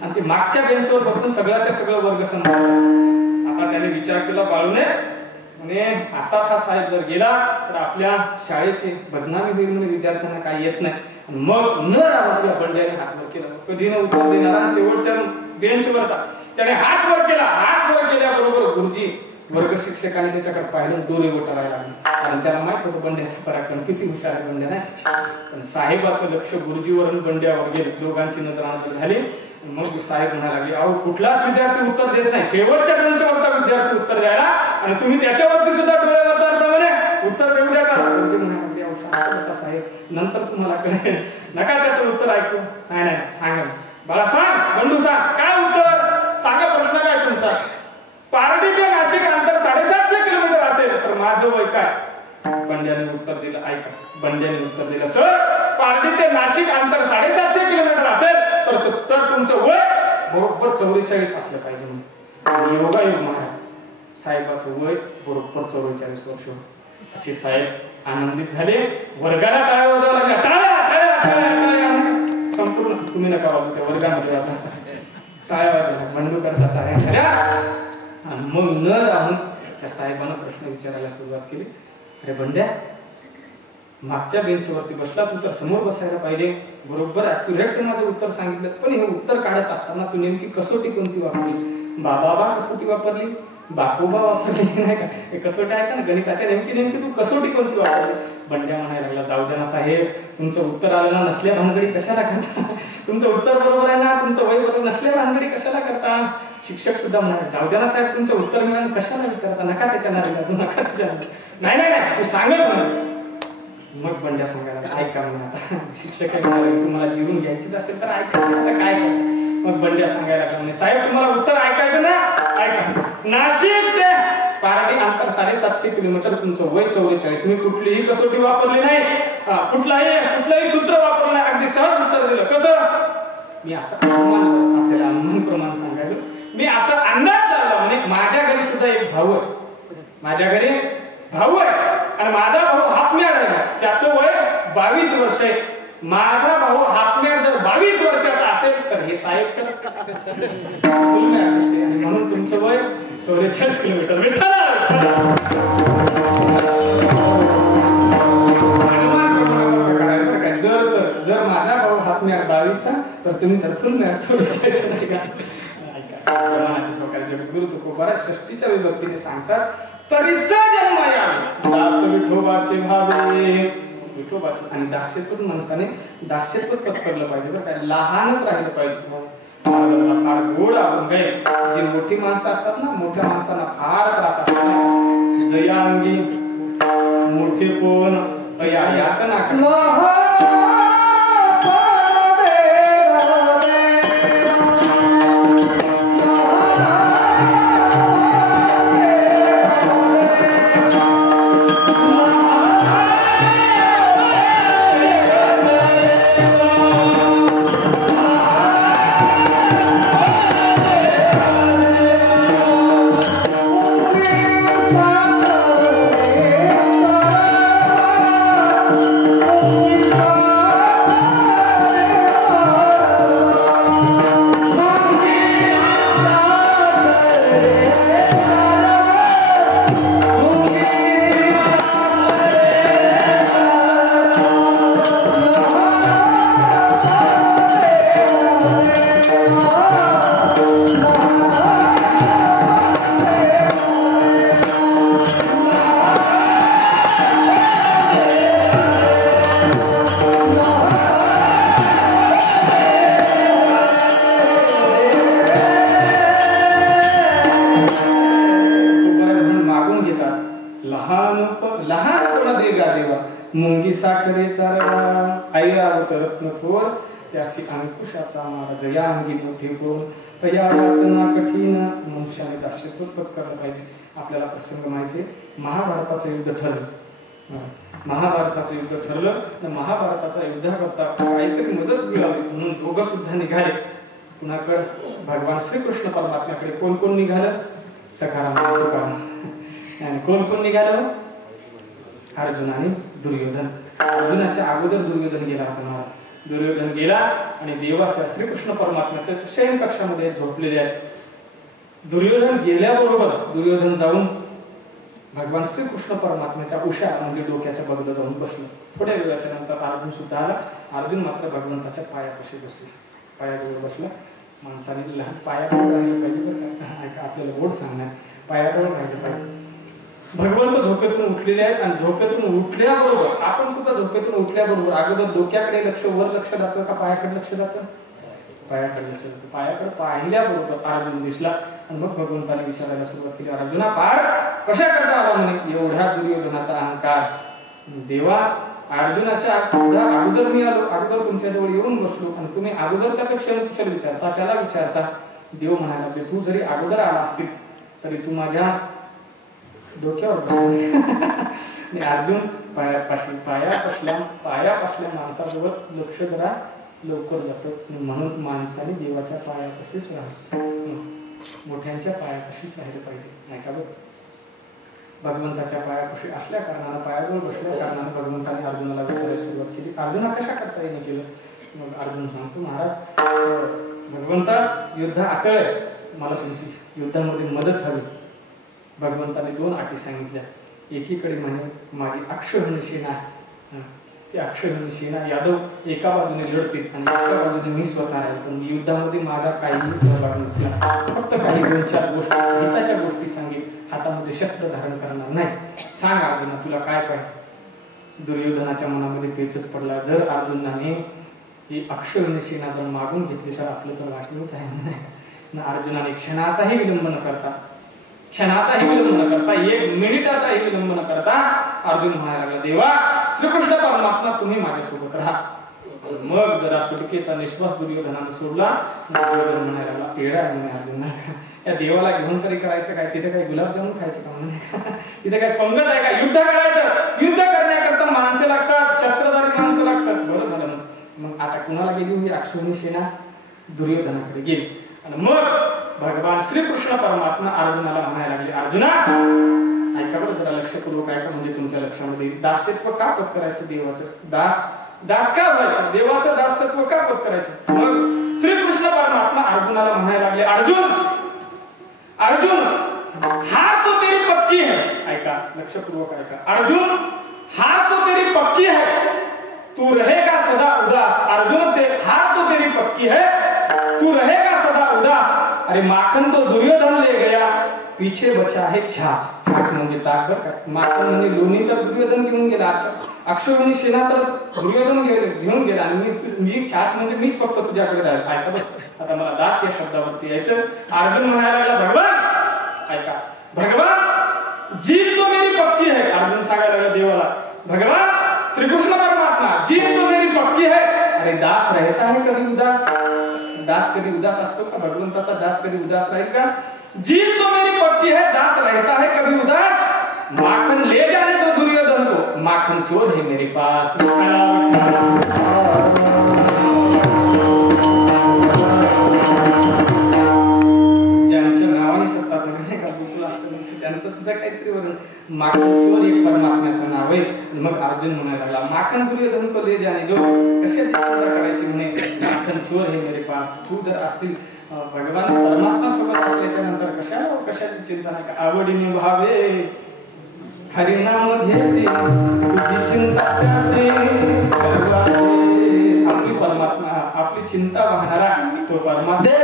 आणि ते मागच्या बेंचवर बसून सगळ्याच्या सगळं वर्ग सांभाळतात. आता त्याने विचार केला बाळूने, आणि असाच हा साहेब जर गेला तर आपल्या शाळेची बदनामी होईल, म्हणजे विद्यार्थ्यांना काही येत नाही. मग न राहून बंड्याने हात वर केला, कधी न उत्तर देणारा शेवटच्या बेंचवर त्याने हात वर केला. हात वर केल्याबरोबर गुरुजी वर्ग शिक्षकांनी त्याच्याकडे पाहिलं, डोळे उठायला लागले, कारण त्याला माहित होतं बंड्याचा पराक्रम किती हुशार आहे बंड्या नाही. पण साहेबाचं लक्ष गुरुजीवरून बंड्यावर गेलं, दोघांची नजर आणायला झाली. मग साहेब म्हणायला लागले, अहो कुठलाच विद्यार्थी उत्तर देत नाही, शेवटच्या बेंचवरचा विद्यार्थी उत्तर द्यायला, आणि तुम्ही त्याच्यावरती सुद्धा डोळे वरता म्हणे उत्तर देऊ द्या का. साहेब नंतर तुम्हाला कळेल, नका त्याचं उत्तर ऐकू. नाही सांगा बाळा सांग, बंडू सांग, काय उत्तर सांगा, प्रश्न काय तुमचा? पारडी ते नाशिक अंतर 750 किलोमीटर असेल तर माझं वय काय? बंड्याने उत्तर दिलं, ऐका. बंड्याने उत्तर दिलं, सर पारडी ते नाशिक अंतर 750 किलोमीटर असेल तर तुमचं वय बरोबर 44 असलं पाहिजे. म्हणून योगायोग महाराज साहेबाचं वय बरोबर 44 वर्ष. असे साहेब आनंदित झाले. वर्गाला टाळ्या वाजवायला लागल्या. संपूर्ण तुम्ही नका वाजवू, त्या वर्गामध्ये टाळ्या वाजवल्या, बंडू करता टाळ्या झाल्या. आणि मग न राहून त्या साहेबांना प्रश्न विचारायला सुरुवात केली. अरे बंड्या, मागच्या बेंचवरती बसला, तू तर समोर बसायला पाहिजे. बरोबर ॲक्युरेट माझं उत्तर सांगितलं, पण हे उत्तर काढत असताना तू नेमकी कसोटी कोणती वापरली? बाबा कसोटी वापरली, बाकोबा वापरली नाही का? हे कसोटी आहे का ना गणिताच्या, नेमकी तू कसोटी कोणती वापरली? बंड्या म्हणायला लागला, जाऊ द्या ना साहेब, तुमचं उत्तर आलं ना, नसल्या भानगडी कशाला करता? तुमचं उत्तर बरोबर आहे ना, तुमचं वय बरोबर, नसल्या भानगडी कशाला करता? शिक्षक सुद्धा म्हणाले, जाऊ द्या ना साहेब, तुमचं उत्तर मिळालं, कशाला विचारता? नका त्याच्या नारीला, तू नका त्याच्या नाही नाही नाही तू सांगत नाही. मग बंड्या सांगायला, ऐका म्हणा, आता शिक्षक म्हणाले तुम्हाला जीवन घ्यायचीच असेल तर ऐका, आता काय करता? मग बंड्या सांगायला लागला, साहेब तुम्हाला उत्तर ऐकायचं ना, ऐका. नाशिक ते पारडी अंतर 750 किलोमीटर, तुमचं वय 44. मी कुठलीही कसोटी वापरली नाही, कुठलंही सूत्र वापरलं नाही, अगदी सहज उत्तर दिलं. कसं? मी असं आपल्याला अनुमान प्रमाण सांगायला, मी असं अंदाज लावला म्हणजे माझ्या घरी सुद्धा एक भाऊ आहे, माझ्या घरी भाऊ आहे आणि माझा भाऊ हातम्याड आहे, त्याचं वय 22 वर्ष आहे. माझा भाऊ हातम्याड जर 22 वर्षाचा असेल तर हे साहेब म्हणून तुमचं वय 44 किलोमीटर. जर माझा भाऊ हातम्याड 22चा तर तुम्ही तर फुल मॅच 44 नाही का? प्रमाणाचे प्रकार जगद्गुरु तुकोबाराज षष्टीच्या विभक्तीने सांगतात, तरीचा जन्म यावे दास विठोबाचे भावे. विठोबाचे आणि दास्यत्व माणसाने दास्यत्व पत्करलं पाहिजे, बरं काय, लहानच राहिलं पाहिजे. फार गोड अभंग आहे. जी मोठी माणसं असतात ना, मोठ्या माणसांना फार त्रास असतात. जयांगी मोठे कोण या यातना मुंगी साखरेचा आई रावत रत्न थोर त्यासी अंकुशाचा मारा जया अंगी मोठी कोण तया वातना कठीण मनुष्याने दास्यत्व पत्करलं पाहिजे. आपल्याला प्रसंग माहिती आहे, महाभारताचं युद्ध ठरलं. महाभारताचं युद्ध ठरलं तर महाभारताच्या युद्धाकरता काहीतरी मदत मिळावी म्हणून दोघं सुद्धा निघाले. कुणाकडे? भगवान श्रीकृष्ण परमात्म्याकडे. कोण कोण निघालं? सखाराम आणि कोण कोण निघालं? अर्जुन आणि दुर्योधन. अर्जुनाच्या अगोदर दुर्योधन गेला होता महाराज. दुर्योधन गेला आणि देवाच्या श्रीकृष्ण परमात्म्याच्या शयन कक्षामध्ये झोपलेले आहे. दुर्योधन गेल्याबरोबर दुर्योधन जाऊन भगवान श्रीकृष्ण परमात्म्याच्या उशा म्हणजे डोक्याच्या बाजूला जाऊन बसलो. थोड्या वेळाच्या नंतर अर्जुन सुद्धा आला. अर्जुन मात्र भगवंताच्या पायापाशी बसले. पायाजवळ बसला. माणसाने लहान पायाजवळ राहिलं पाहिजे, आपल्याला गोड सांगणार, पायाजवळ राहिलं पाहिजे. भगवंत झोपेतून उठलेले आहेत आणि झोपेतून उठल्याबरोबर आपण सुद्धा झोपेतून उठल्याबरोबर अगोदर डोक्याकडे लक्ष, वर लक्ष जातं का पायाकडे लक्ष जातं? पायाकडे लक्ष जातं. पायाकडे पाहिल्याबरोबर अर्जुन दिसला आणि मग भगवंताने विचारायला सुरुवात केली, अर्जुना पाय कशा करता आला म्हणे? एवढ्या दुर्योधनाचा अहंकार, देवा अर्जुनाच्या सुद्धा अगोदर मी आलो, अगोदर तुमच्याजवळ येऊन बसलो आणि तुम्ही अगोदर त्याचं क्षण विचारता, त्याला विचारता. देव म्हणाला की तू जरी अगोदर आला असेल तरी तू माझ्या डोक्यावर आणि अर्जुन पायापासल्या माणसाजवळ लक्ष जरा लवकर जातं, म्हणून माणसाने देवाच्या पायापाशीच राहावं, मोठ्यांच्या पायापाशीच राहिलं पाहिजे, नाही का बरं. भगवंताच्या पायापाशी असल्या कारणानं, पायाजवळ बसल्या कारणानं भगवंताने अर्जुनाला विचारायला सुरुवात केली. अर्जुना कशा करता येणे केलं. मग अर्जुन सांगतो, महाराज भगवंता युद्ध अटळ आहे, मला तुमची युद्धामध्ये मदत हवी. भगवंताने 2 अटी सांगितल्या. एकीकडे म्हणे माझी अक्षौहिणी सेना, ती अक्षौहिणी सेना यादव एका बाजूने लढतील आणि एका बाजूने मी स्वतः राहील, पण युद्धामध्ये माझा काहीही सहभाग नसला, फक्त काही 2-4 गोष्टी हिताच्या गोष्टी सांगेल, हातामध्ये शस्त्र धारण करणार नाही. सांग अर्जुना तुला काय पाहिजे. दुर्योधनाच्या मनामध्ये पेचच पडला. जर अर्जुनाने ही अक्षौहिणी सेना जर मागून घेतली तर आपलं तर वाटलंच आहे ना. अर्जुनाने क्षणाचाही विलंब न करता, 1 मिनिटाचाही विलंब न करता अर्जुन म्हणायला लागला, देवा श्रीकृष्ण परमात्मा तुम्ही माझ्यासोबत राहा. मग जरा सुटकेचा निश्वास दुर्योधनानं सोडला. दुर्योधन म्हणायला लागला, पेढा म्हणे अर्जुना, या देवाला घेऊन तरी करायचं काय, तिथे काही गुलाबजामुन खायचं का म्हणे, तिथे काय पंगत आहे का, युद्ध करायचं. युद्ध करण्याकरता माणसे लागतात, शस्त्रधारी माणसं लागतात. बरं झालं. मग आता कुणाला गेली ही अक्षौहिणी सेना, दुर्योधनाकडे गेली. आणि मग भगवान श्रीकृष्ण परमात्मा अर्जुनाला म्हणायला लागले, अर्जुना ऐका बरं जरा लक्षपूर्वक ऐका, म्हणजे तुमच्या लक्षामध्ये दास्यत्व का पत्करायचं, देवाचं दास का व्हायचं, देवाचं दास्यत्व का पत्करायचं. मग श्रीकृष्ण परमात्मा अर्जुनाला म्हणायला लागले, अर्जुन हार तो तेरी पक्की है. ऐका लक्षपूर्वक ऐका. अर्जुन हार तो तेरी पक्की है, तू रहेगा सदा उदास. अर्जुन हार तो तेरी पक्की है, तू रहेगा सदा उदास. अरे माखन तो दुर्योधन ले गया, पीछे बचा है छाछ. छाछ म्हणजे ताक बरं का. माखन म्हणजे लोणी तर दुर्योधन घेऊन गेला, अक्षौहिणी सेना तर दुर्योधन घेऊन गेला, आणि मी छाछ म्हणजे मीच फक्त तुझ्याकडे राहील. ऐका बरं, आता मला दास या शब्दावरती यायचं. अर्जुन म्हणायला लागला, भगवान ऐका, भगवान जीत तो मेरी पक्की है. अर्जुन सांगायला लागला देवाला, भगवान श्रीकृष्ण परमात्मा जीत तो मेरी पक्की है. अरे दास रहता है कभी उदास, दास कधी उदास असतो का, भगवंताचा दास कधी उदास राहील का. जीत तो मेरी पक्की है, दास रहता है कभी उदास. माखन ले जाने दो दुर्योधन को, माखन चोर है मेरे पास. ज्यांच्या नावाने सत्ता चालली का गोकुळ अष्टमीचं, त्यांचं सुद्धा काहीतरी वरून माखन चोर एक परमात्म्याचं नाव आहे. मग अर्जुन म्हणायला लागला, माखन दुर्योधन को ले जाने दो, कशाची चिंता करायची म्हणे, माखन चोर है मेरे पास. तू जर असतील भगवान परमात्मा सोबत असल्याच्या नंतर कशाची चिंता नाही का. आवडीने भावे हरिनाम घेसी, तुझी चिंता त्यासे सर्व. आपली परमात्मा, आपली चिंता वाहणारा तो परमात्मा.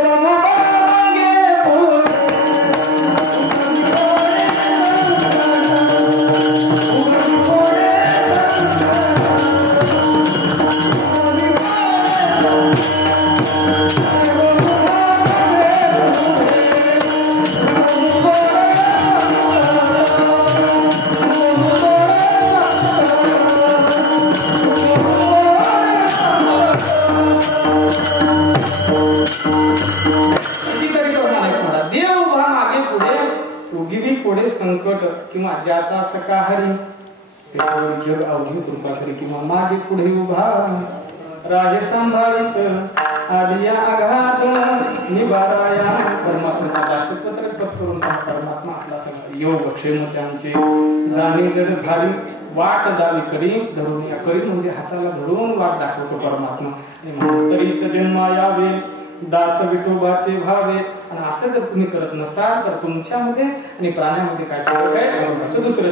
संकट किंवा ज्याचा सका हरी जग अवधी कृपा करी, किंवा मागे पुढे उभा राजे सांभाळित आदिया आघात निवाराया. परमात्म्याचा दासत्व करून परमात्मा आपला सगळा योग क्षेम त्यांचे जाणे जग भारी वाट दावी करी धरून, या करी म्हणजे हाताला धरून वाट दाखवतो परमात्मा. आणि तरीच जन्मा यावे दास विठोबाचे भावे. आणि असं जर तुम्ही करत नसाल तर तुमच्यामध्ये आणि प्राण्यामध्ये काय फरक आहे, दुसरं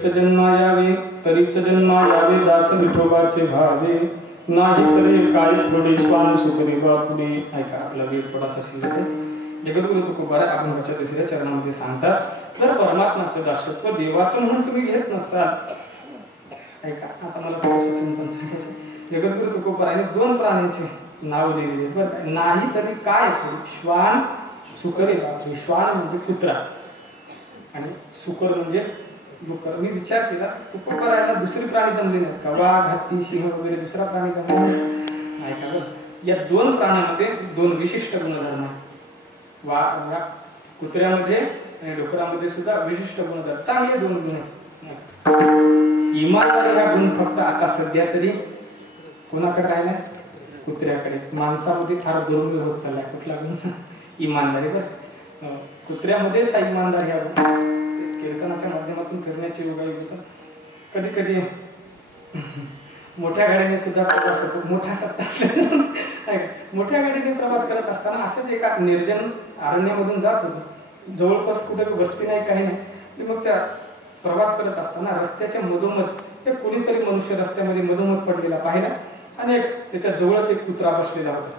तरीच जन्मा यावे, तरीच जन्मा यावे दास विठोबाचे भावे, नाही तरी काय थोडे श्वान सुखरी बापुडे. ऐका, आपला वेळ थोडासा शिल्लक आहे. जगद्गुरु तुकोबाराय अभंगाच्या दुसऱ्या चरणामध्ये सांगतात, जर परमात्माचं दासत्व देवाचं म्हणून तुम्ही घेत नसाल, ऐका आता मला थोडंसं चिंतन सांगायचं. जगद्गुरु तुकोबारायने 2 प्राण्यांचे नाव दिलेले बरं. नाही तरी काय श्वान सुकरे बापुडे. श्वान म्हणजे कुत्रा आणि सुकर म्हणजे डुक्कर. मी विचार केला तुकोबारायला दुसरी प्राणी जमले नाहीत का? वाघ, हत्ती, सिंह वगैरे दुसरा प्राणी जमले नाही. ऐका बरं, या 2 प्राण्यांमध्ये 2 विशिष्ट गुणधर्म आहेत. कुत्र्यामध्ये आणि डुकरामध्ये सुद्धा विशिष्ट गुणधर्म, चांगले 2 गुण आहेत. इमानदारी हा गुण फक्त आता सध्या तरी कोणाकडे राहिलाय? कुत्र्याकडे. माणसामध्ये फार दुर्मिळ होत चाललाय. कुठला गुण? इमानदारी. बरं, कुत्र्यामध्येच हा इमानदारी हा कीर्तनाच्या माध्यमातून फिरण्याची योगायोग होतं. कधी कधी मोठ्या गाडीने सुद्धा प्रवास होतो. मोठा सत्ता मोठ्या गाडीने प्रवास करत असताना असेच एका निर्जन अरण्यामधून जात होतो. जवळपास कुठे वस्ती नाही, काही नाही. मग त्या प्रवास करत असताना रस्त्याच्या मधोमध ते कोणीतरी मनुष्य रस्त्यामध्ये मधोमध पडलेला पाहिला आणि त्याच्या जवळच एक कुत्रा बसलेला होता.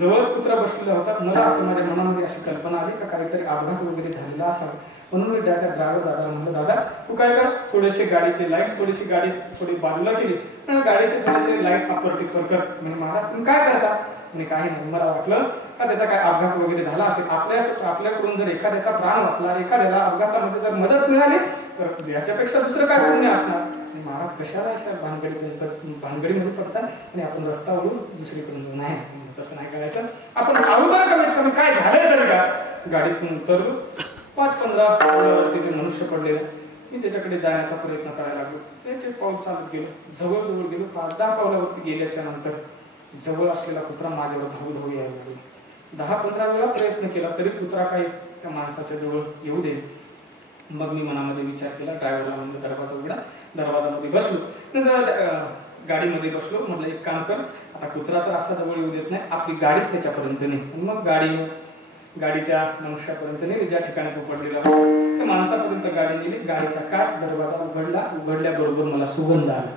जवळच कुत्रा बसलेला होता. मला असं माझ्या मनामध्ये अशी कल्पना आली का काहीतरी अपघात वगैरे झालेला असावा. म्हणून मी त्या ड्रायव्हर दादाला म्हणलं, दादा तू काय कर, थोडेसे गाडीची लाईट थोडी बाजूला केली आणि गाडीचे थोडेसे लाईट वापर टिपर कर. म्हणजे महाराज तुम्ही काय करता? आणि काही नाही, मला वाटलं का त्याचा काय अपघात वगैरे झाला असेल. आपल्याकडून जर एखाद्याचा प्राण वाचला, एखाद्याला अपघातामध्ये जर मदत मिळाली तर याच्यापेक्षा दुसरं काय पुण्य असणार. महाराज कशाला अशा भानगडीमध्ये पडतात आणि आपण रस्ता वळून दुसरीकडून नाही, तसं नाही करायचं. आपण अगोदर कमीत कमी काय झालंय तरी का गाडीतून उतरलो. 5-15 तिथे मनुष्य पडलेला. मी त्याच्याकडे जाण्याचा प्रयत्न करायला लागलो. ते पाऊल चालत गेलो, जवळ गेलो. 5-10 पावलावरती गेल्याच्या नंतर जवळ असलेला कुत्रा माझ्यावर धावू यायला लागला. 10-15 वेळा प्रयत्न केला तरी कुत्रा काही त्या माणसाच्या जवळ येऊ दे. मग मी मनामध्ये विचार केला, ड्रायव्हरला म्हणलं दरवाजा उघडा. दरवाजामध्ये बसलो, गाडीमध्ये बसलो. म्हटलं एक काम कर, आता कुत्रा तर असा जवळ येऊ देत नाही, आपली गाडीच त्याच्यापर्यंत नाही. मग गाडी त्या मनुष्यापर्यंत नेली ज्या ठिकाणी तो पडलेला होता. त्या माणसापर्यंत गाडी नेली. गाडीचा काच दरवाजा उघडल्याबरोबर मला सुगंध आला.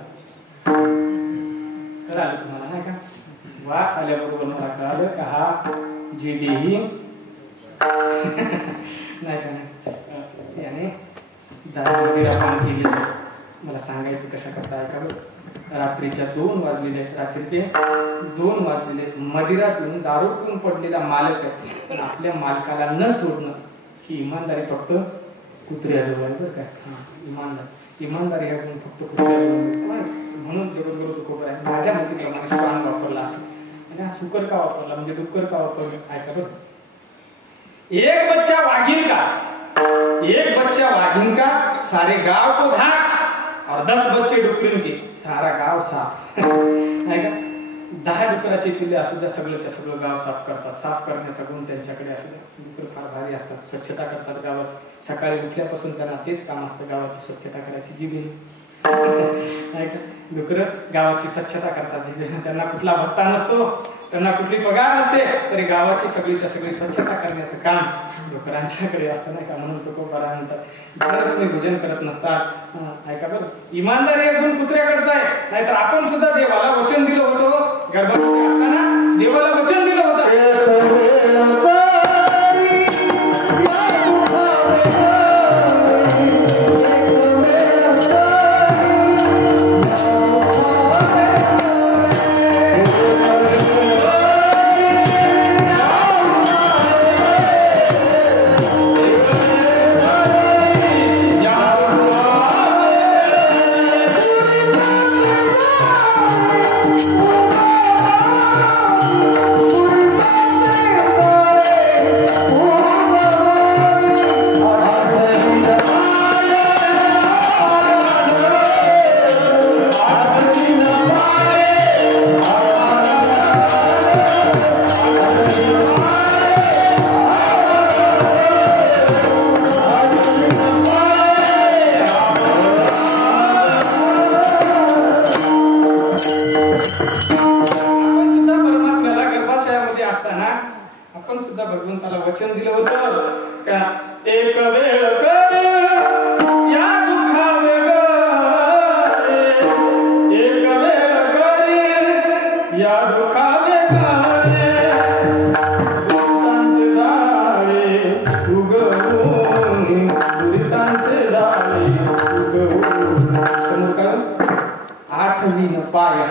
खरं आलं तुम्हाला नाही का? वास आल्याबरोबर मला कळालं का हा जे देही नाही का याने दारूमध्ये आपण केलेलं. मला सांगायचं कशा करता ऐका बरं. रात्रीचे 2 वाजलेले, मदिरा पिऊन दारू पिऊन पडलेला मालक आहे. पण आपल्या मालकाला न सोडणं ही इमानदारी फक्त कुत्र्याजवळ आहे बरं का. इमानदारी ह्या फक्त कुत्र्याजवळ. म्हणून जगद्गुरु तुकोबाराय माझ्या मतीप्रमाणे श्वान वापरला असेल आणि हा सुकर का वापरला, म्हणजे डुक्कर का वापरलं ऐका बरं. एक बच्चा वाघिन का सारे गाव को धाक और 10 बच्चे डुक्करीन के सारा गाव साफ. नाही का? 10 डुकराचे पिल्ले असू द्या, सगळंच्या सगळं गाव साफ करतात. साफ करण्याचा गुण त्यांच्याकडे असू द्या. डुकर फार भारी असतात, स्वच्छता करतात गावाची. सकाळी उठल्यापासून त्यांना तेच काम असतं, गावाची स्वच्छता करायची. जिबेने नाही का? डुकर गावाची स्वच्छता करतात. त्यांना कुठला भत्ता नसतो, त्यांना कुठली पगार नसते, तरी गावाची सगळीच्या सगळी स्वच्छता करण्याचं काम डुकरांच्याकडे असतं नाही का. म्हणून तुकोबाराय म्हणतात, जर तुम्ही भोजन करत नसतात ऐका बरं, इमानदारी गुण कुत्र्याकडचा आहे. नाहीतर आपण सुद्धा देवाला वचन दिलं होतं, गर्भवती असताना देवाला वचन दिलं होतं.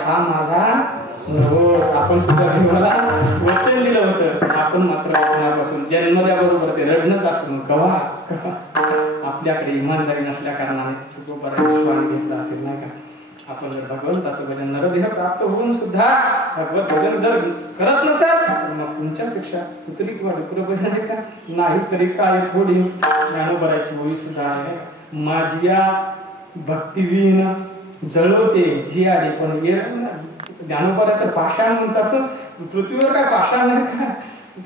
हा माझा नवस. आपण सुद्धा देवाला वचन दिलं होतं. आपण मात्र वचनापासून जन्मल्याबरोबर ते रडणंच असतो. कवा आपल्याकडे इमानदारी नसल्या कारणाने तुकोबाराने विश्वास घेतला असेल नाही का. आपण जर भगवंताचं भजन नरदेह प्राप्त होऊन सुद्धा भगवत भजन जर करत नसाल तर मग तुमच्यापेक्षा कुत्री किंवा डुकर भजन आहे का. नाही तरी काय थोडी ज्ञानोबराची ओळी सुद्धा आहे. माझिया भक्तिवीन जळवते जी आली पण ज्ञानोबरा तर पाषाण म्हणतात. पृथ्वीवर काय पाषाण नाही का.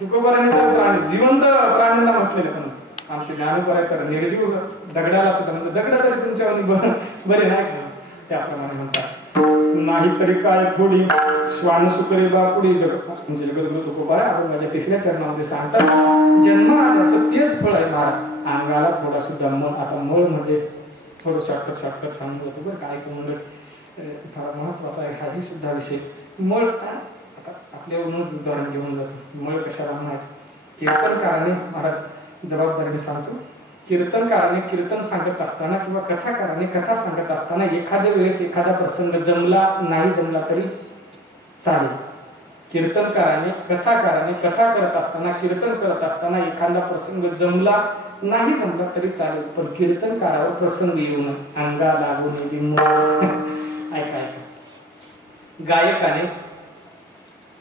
तुकोबाराने तर प्राणी जिवंत प्राण्यांना म्हटलेलं. पण आमचे ज्ञानोबरा तर निर्जीव दगडाला सुद्धा म्हणतात दगड तरी तुमच्यावर बरे नाही का. त्याप्रमाणे म्हणतात नाही तरी काय थोडी श्वान सुकरे बापुडी म्हणजे जगद्गुरु तुकोबारा आपण माझ्या तिसऱ्या चरणामध्ये सांगतात. जन्म आल्याचं तेच फळ आहे महाराज. अंगाला थोडा सुद्धा मळ. आता मळ मध्ये थोडं शॉर्टकट सांगत होतो बरं काय म्हणलं फार महत्वाचा आहे हाही सुद्धा विषय. मळ आता आपल्या उदाहरण घेऊन जातो. मळ कशाला म्हणायचं. कीर्तनकाराने महाराज जबाबदारीने सांगतो. कीर्तनकाराने कीर्तन सांगत असताना किंवा कथाकाराने कथा सांगत असताना एखाद्या वेळेस एखादा प्रसंग जमला नाही जमला तरी चालेल. कीर्तनकाराने कथाकाराने कथा करत असताना कीर्तन करत असताना एखादा प्रसंग जमला नाही जमला तरी चालेल. पण कीर्तनकारावर प्रसंग येऊन अंगा लागून ऐका. गायकाने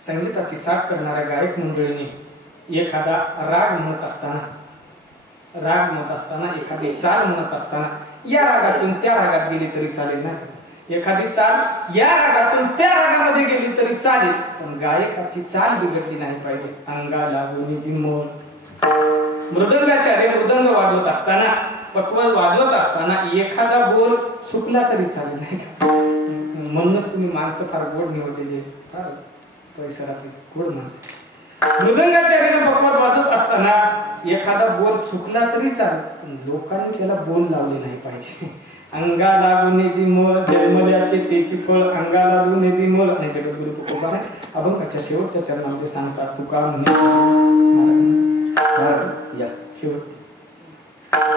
संगीताची साथ करणाऱ्या गायक मंडळीने एखादा राग म्हणत असताना एखादी चाल म्हणत असताना या रागातून त्या रागात गेली तरी चालेल ना. एखादी चाल या रागातून त्या रागामध्ये गेली तरी चालेल. पण गायकाची चाल बिघडली नाही पाहिजे. अंगा लागून मोर. मृदंगाचार्य मृदंग वाजवत असताना पक्वल वाजवत असताना एखादा बोल चुकला तरी चालेल नाही का. म्हणूनच तुम्ही माणसं फार गोड निवडलेली फार परिसरातली गोड माणसं. मृदंगाचार्याने पक्वात वाजत असताना एखादा बोल चुकला तरी चालेल. लोकांनी त्याला बोल लावले नाही पाहिजे. अंगा लागून येती मोल जन्मल्याचे तेची फळ अंगा लागून येती मोल. आणि जगद्गुरु तुकोबारा अभंगाच्या शेवटच्या चरणामध्ये सांगतात तुका म्हणे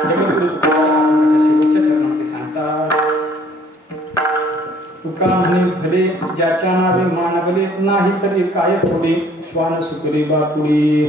जगद्गुरु तुकोबारा अभंगाच्या शेवटच्या चरणामध्ये सांगतात तुका म्हणे भले ज्याच्या नावे मानवले नाही तरी काय थोडे श्वान सुकरे बापुडी.